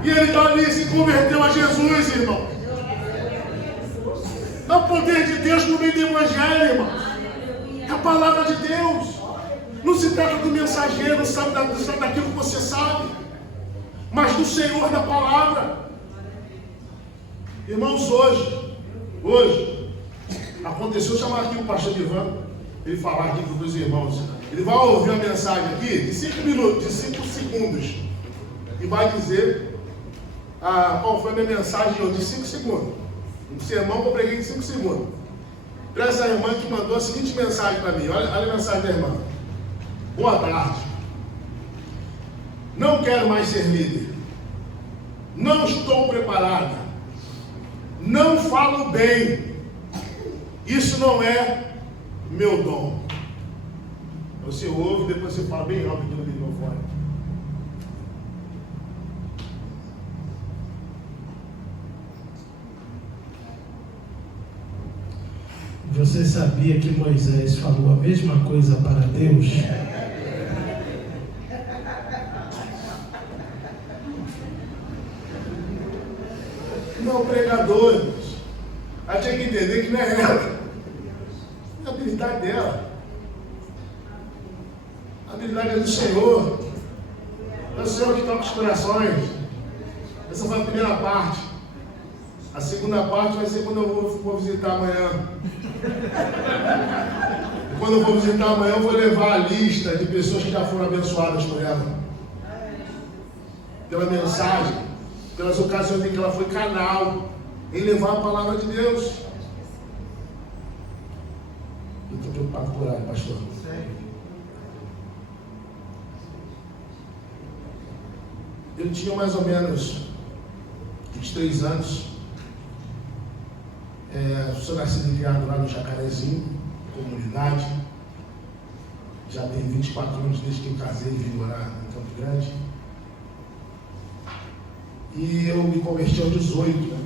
E ele dali se converteu a Jesus, irmão. É o poder de Deus no meio do evangelho, irmão. É a palavra de Deus. Não se trata do mensageiro, não sabe daquilo que você sabe, mas do Senhor da palavra. Irmãos, hoje, aconteceu chamar aqui o pastor Ivan, ele falar aqui para os irmãos. Ele vai ouvir uma mensagem aqui de 5 minutos, de 5 segundos, e vai dizer qual foi a minha mensagem hoje, de 5 segundos. Um sermão que eu preguei de 5 segundos. Para essa irmã que mandou a seguinte mensagem para mim, olha a mensagem da irmã. Boa tarde. Não quero mais ser líder. Não estou preparada. Não falo bem. Isso não é meu dom. Você ouve, depois você fala bem alto aqui no microfone. Você sabia que Moisés falou a mesma coisa para Deus? Não, pregadores. Ela tinha que entender que não é ela. É a habilidade dela. A habilidade é do Senhor. É o Senhor que toca os corações. Essa foi a primeira parte. A segunda parte vai ser quando eu vou visitar amanhã. E quando eu vou visitar amanhã, eu vou levar a lista de pessoas que já foram abençoadas por ela. Pela mensagem, pelas ocasiões em que ela foi canal, em levar a palavra de Deus. Eu estou preocupado com o horário, pastor. Eu tinha mais ou menos 23 anos. Sou nascido e criado lá no Jacarezinho, comunidade. Já tenho 24 anos desde que eu casei e vim morar em Campo Grande. E eu me converti aos 18. Né?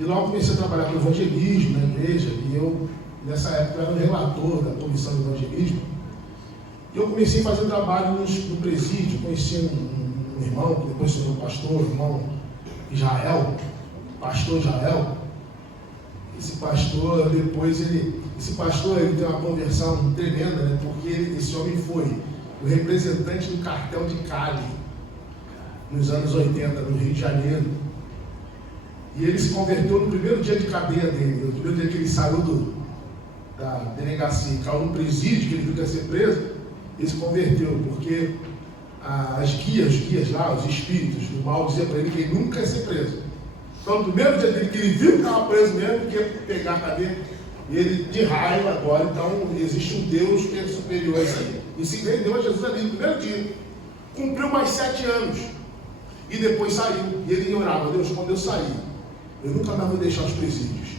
E logo comecei a trabalhar com evangelismo na igreja. E eu, nessa época, era o relator da comissão de evangelismo. E eu comecei a fazer trabalho no presídio. Conheci um irmão, que depois se tornou pastor, o irmão Israel, pastor Israel. Esse pastor ele tem uma conversão tremenda, né? Porque esse homem foi o representante do cartel de Cali, nos anos 80, no Rio de Janeiro. E ele se converteu no primeiro dia de cadeia dele, no primeiro dia que ele saiu da delegacia, caiu no presídio, que ele viu que ia ser preso, ele se converteu, porque os guias lá, os espíritos do mal, diziam para ele que ele nunca ia ser preso. Então, no primeiro dia dele, que ele viu que estava preso mesmo, que ia pegar a cadeia, e ele, de raiva agora, então, existe um Deus que é superior a isso aí. E se rendeu a Jesus ali no primeiro dia. Cumpriu mais 7 anos. E depois saiu. E ele orava, Deus, quando eu sair, eu nunca mais vou deixar os presídios.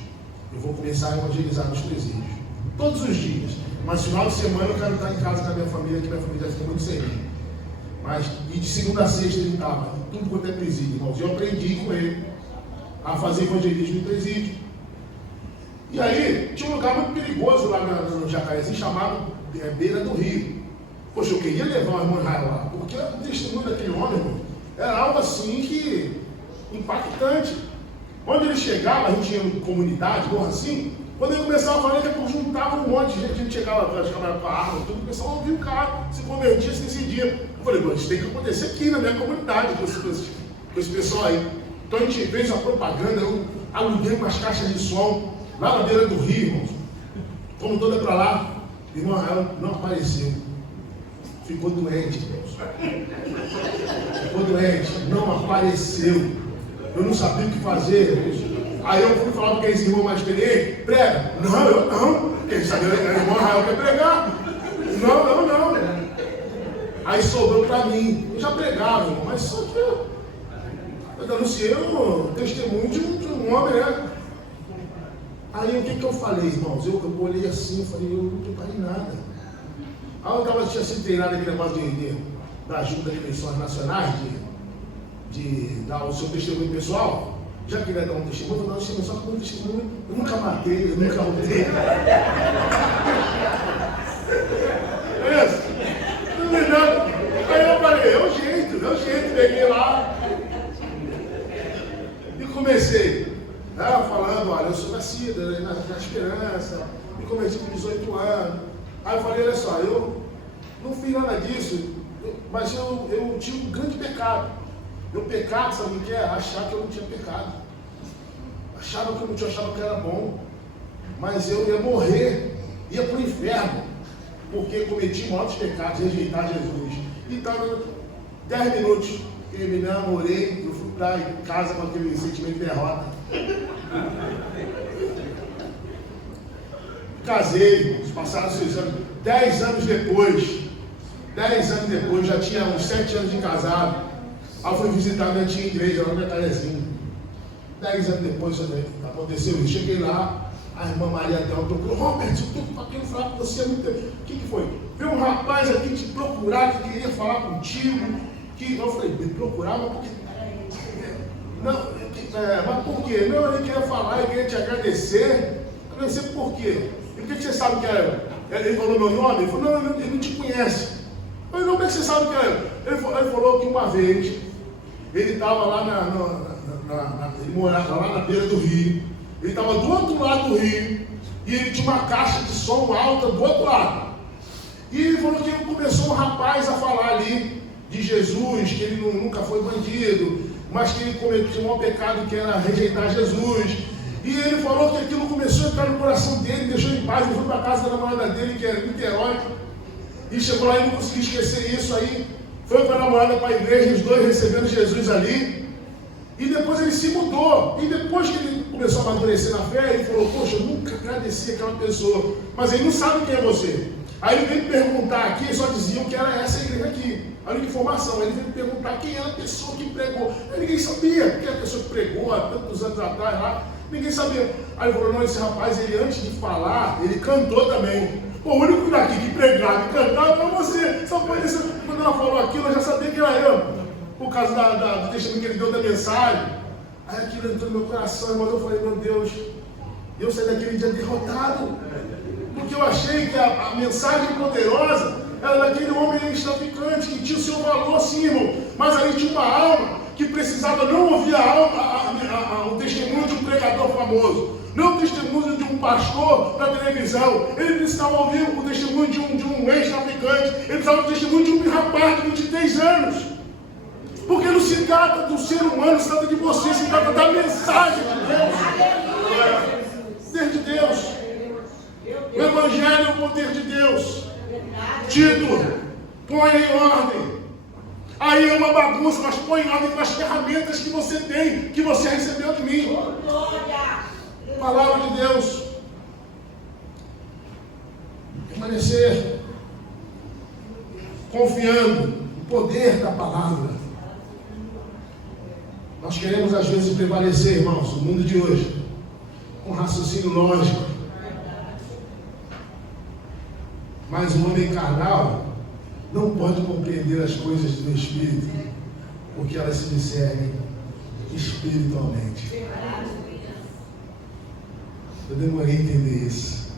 Eu vou começar a evangelizar nos presídios. Todos os dias. Mas final de semana eu quero estar em casa com a minha família, que minha família fica muito sem mim. E de segunda a sexta ele estava em tudo quanto é presídio, irmãos. Eu aprendi com ele a fazer evangelismo em presídio. E aí, tinha um lugar muito perigoso lá no Jacarezinho, chamado Beira do Rio. Poxa, eu queria levar o irmão Israel lá, porque o testemunho daquele homem, irmão, era algo assim que impactante. Onde ele chegava, a gente tinha uma comunidade, algo assim, quando ele começava a falar, ele juntava um monte de gente, a gente chegava com a arma, tudo, o pessoal ouvia o cara, se convertia, se decidia. Eu falei, isso tem que acontecer aqui na minha comunidade, com esse pessoal aí. Então a gente fez uma propaganda, eu aluguei umas caixas de som, lá na beira do rio, irmãos. Fomos toda para lá, irmão Israel não apareceu. ficou doente, Deus. Ficou doente, não apareceu. Eu não sabia o que fazer, Deus. Aí eu fui falar para aquele irmão mais experiente, prega. Não, eu não. Quem sabe o irmão Rael quer pregar. Não. Aí sobrou para mim. Eu já pregava, irmão, mas só que eu anunciei o testemunho de um homem, né? Aí o que eu falei, irmãos? Eu olhei assim, eu falei, eu não preparei nada. Aí eu tinha sido treinado aquele negócio da ajuda de missões nacionais, de dar o seu testemunho pessoal. Já que ele ia dar um testemunho, eu vou dar um testemunho, só que um testemunho eu nunca matei, eu nunca roubei. É isso? Não é nada. Aí eu falei, é o jeito, peguei lá e comecei. Falando, olha, eu sou nascida na Esperança, e comecei com 18 anos. Aí eu falei, olha só, eu não fiz nada disso, mas eu tinha um grande pecado. Meu pecado, sabe o que é? Achar que eu não tinha pecado. Achava que eu não tinha, achava que era bom. Mas eu ia morrer, ia para o inferno, porque cometi muitos pecados, rejeitar Jesus. Então, 10 minutos, eu me namorei, eu fui para casa com aquele sentimento de derrota. Casei, passaram 6 anos. 10 anos depois, já tinha uns 7 anos de casado. Aí eu fui visitar a minha antiga igreja, lá na Carezinha. 10 anos depois aconteceu isso. Cheguei lá, a irmã Maria Del procurou, Roberto, eu estou querendo falar com você há muito tempo. O que foi? Veio um rapaz aqui te procurar, que queria falar contigo. Eu falei, me procurar, mas por quê? Não, mas por quê? Não, ele queria falar, ele queria te agradecer. Agradecer por quê? E por que você sabe que era? Ele falou meu nome? Ele falou, não, ele não te conhece. Eu falei, não, como é que você sabe que era? Ele falou que uma vez, ele estava lá ele morava lá na beira do rio. Ele estava do outro lado do rio. E ele tinha uma caixa de som alta do outro lado. E ele falou que começou um rapaz a falar ali de Jesus, que ele nunca foi bandido, mas que ele cometeu um mau pecado que era rejeitar Jesus. E ele falou que aquilo começou a entrar no coração dele, deixou em paz. Ele foi para a casa da namorada dele, que era em Niterói. E chegou lá e não conseguiu esquecer isso aí. Foi com a namorada para a igreja, os dois recebendo Jesus ali. E depois ele se mudou. E depois que ele começou a amadurecer na fé, ele falou, poxa, eu nunca agradeci aquela pessoa. Mas ele não sabe quem é você. Aí ele veio me perguntar aqui, eles só diziam que era essa igreja aqui. A única informação. Aí ele veio me perguntar quem era a pessoa que pregou. Aí ninguém sabia quem era a pessoa que pregou há tantos anos atrás lá. Ninguém sabia. Aí ele falou, não, esse rapaz, ele antes de falar, ele cantou também. Pô, o único daqui que pregava e cantava foi você. Só foi isso. Quando ela falou aquilo, eu já sabia que era eu. Por causa do testemunho que ele deu da mensagem. Aí aquilo entrou no meu coração, irmão. Eu falei, meu Deus, eu saí daquele dia derrotado. Porque eu achei que a mensagem poderosa era daquele homem traficante, que tinha o seu valor, sim, irmão. Mas aí tinha uma alma que precisava não ouvir o testemunho de um pregador famoso. Não o testemunho de um pastor na televisão. Ele precisava ouvir o testemunho de um ex-traficante. Ele precisava do testemunho de um rapaz de 23 anos. Porque não se trata do ser humano, se trata de você, se trata da mensagem de Deus. Poder de Deus. O Evangelho é o poder de Deus. Tito, põe em ordem. Aí é uma bagunça, mas põe em ordem com as ferramentas que você tem, que você recebeu de mim. Palavra de Deus. Permanecer confiando no poder da palavra. Nós queremos às vezes prevalecer, irmãos, no mundo de hoje, com raciocínio lógico. Mas o homem carnal não pode compreender as coisas do Espírito, porque elas se discernem espiritualmente. Eu demorei a entender isso.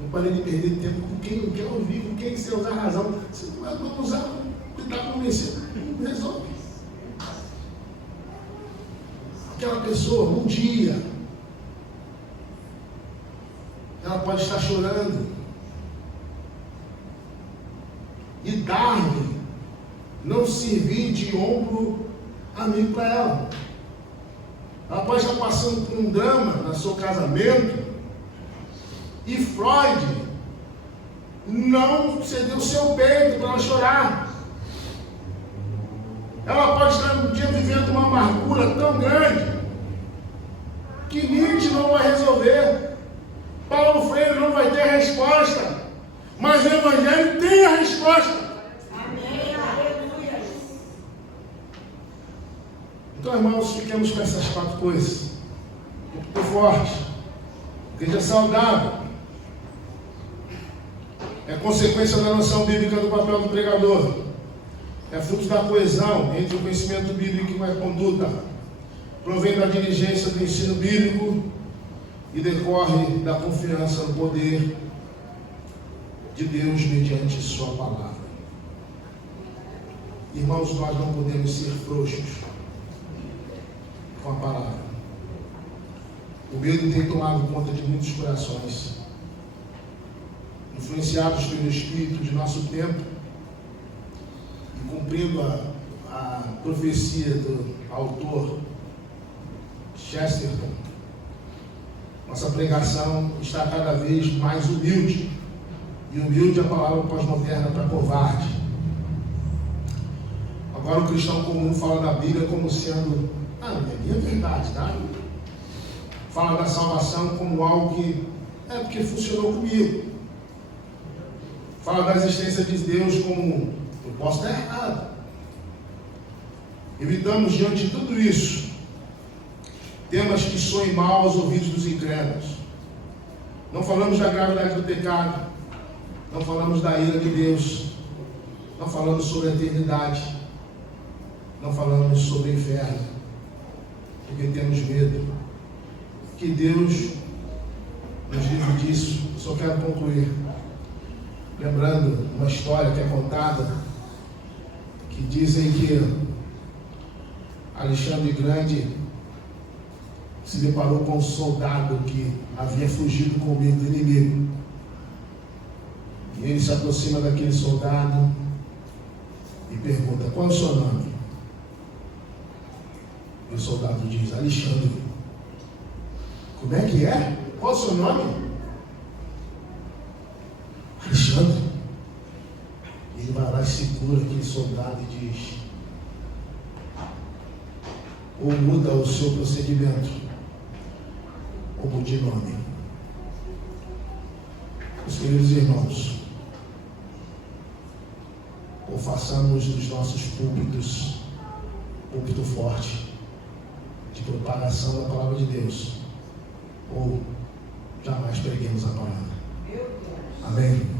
Não parei de perder tempo com quem não quer ouvir, com quem você usar razão. Você não vai usar, tentar convencer, não resolve. Aquela pessoa, um dia, ela pode estar chorando. E dar-lhe, não servir de ombro amigo para ela. Ela pode estar passando por um drama no seu casamento. E Freud, não ceder o seu peito para ela chorar. Ela pode estar um dia vivendo uma amargura tão grande que Nietzsche não vai resolver, Paulo Freire não vai ter resposta, mas o Evangelho tem a resposta. Amém. Aleluia. Então, irmãos, fiquemos com essas 4 coisas. Muito forte. Igreja saudável. É consequência da noção bíblica do papel do pregador. É fruto da coesão entre o conhecimento bíblico e a conduta. Provém da diligência do ensino bíblico e decorre da confiança no poder de Deus mediante sua palavra. Irmãos, nós não podemos ser frouxos com a palavra. O medo tem tomado conta de muitos corações, influenciados pelo espírito de nosso tempo e cumprindo a profecia do autor Chesterton. Nossa pregação está cada vez mais humilde, e humilde é a palavra pós-moderna para covarde. Agora o cristão comum fala da Bíblia como sendo, é verdade, tá? Fala da salvação como algo que porque funcionou comigo. Fala da existência de Deus como eu posso estar errado. Evitamos diante de tudo isso temas que soem mal aos ouvidos dos incrédulos. Não falamos da gravidade do pecado, não falamos da ira de Deus, não falamos sobre a eternidade, não falamos sobre o inferno, porque temos medo. Que Deus nos livre disso. Eu só quero concluir lembrando uma história que é contada, que dizem que Alexandre Grande se deparou com um soldado que havia fugido com medo do inimigo. E ele se aproxima daquele soldado e pergunta: qual é o seu nome? E o soldado diz: Alexandre. Como é que é? Qual é o seu nome? Alexandre. Ele vai lá e segura aquele soldado e diz: ou muda o seu procedimento, ou mude de nome. Meus queridos irmãos, ou façamos dos nossos púlpitos púlpito forte de propagação da palavra de Deus, ou jamais preguemos a palavra. Amém?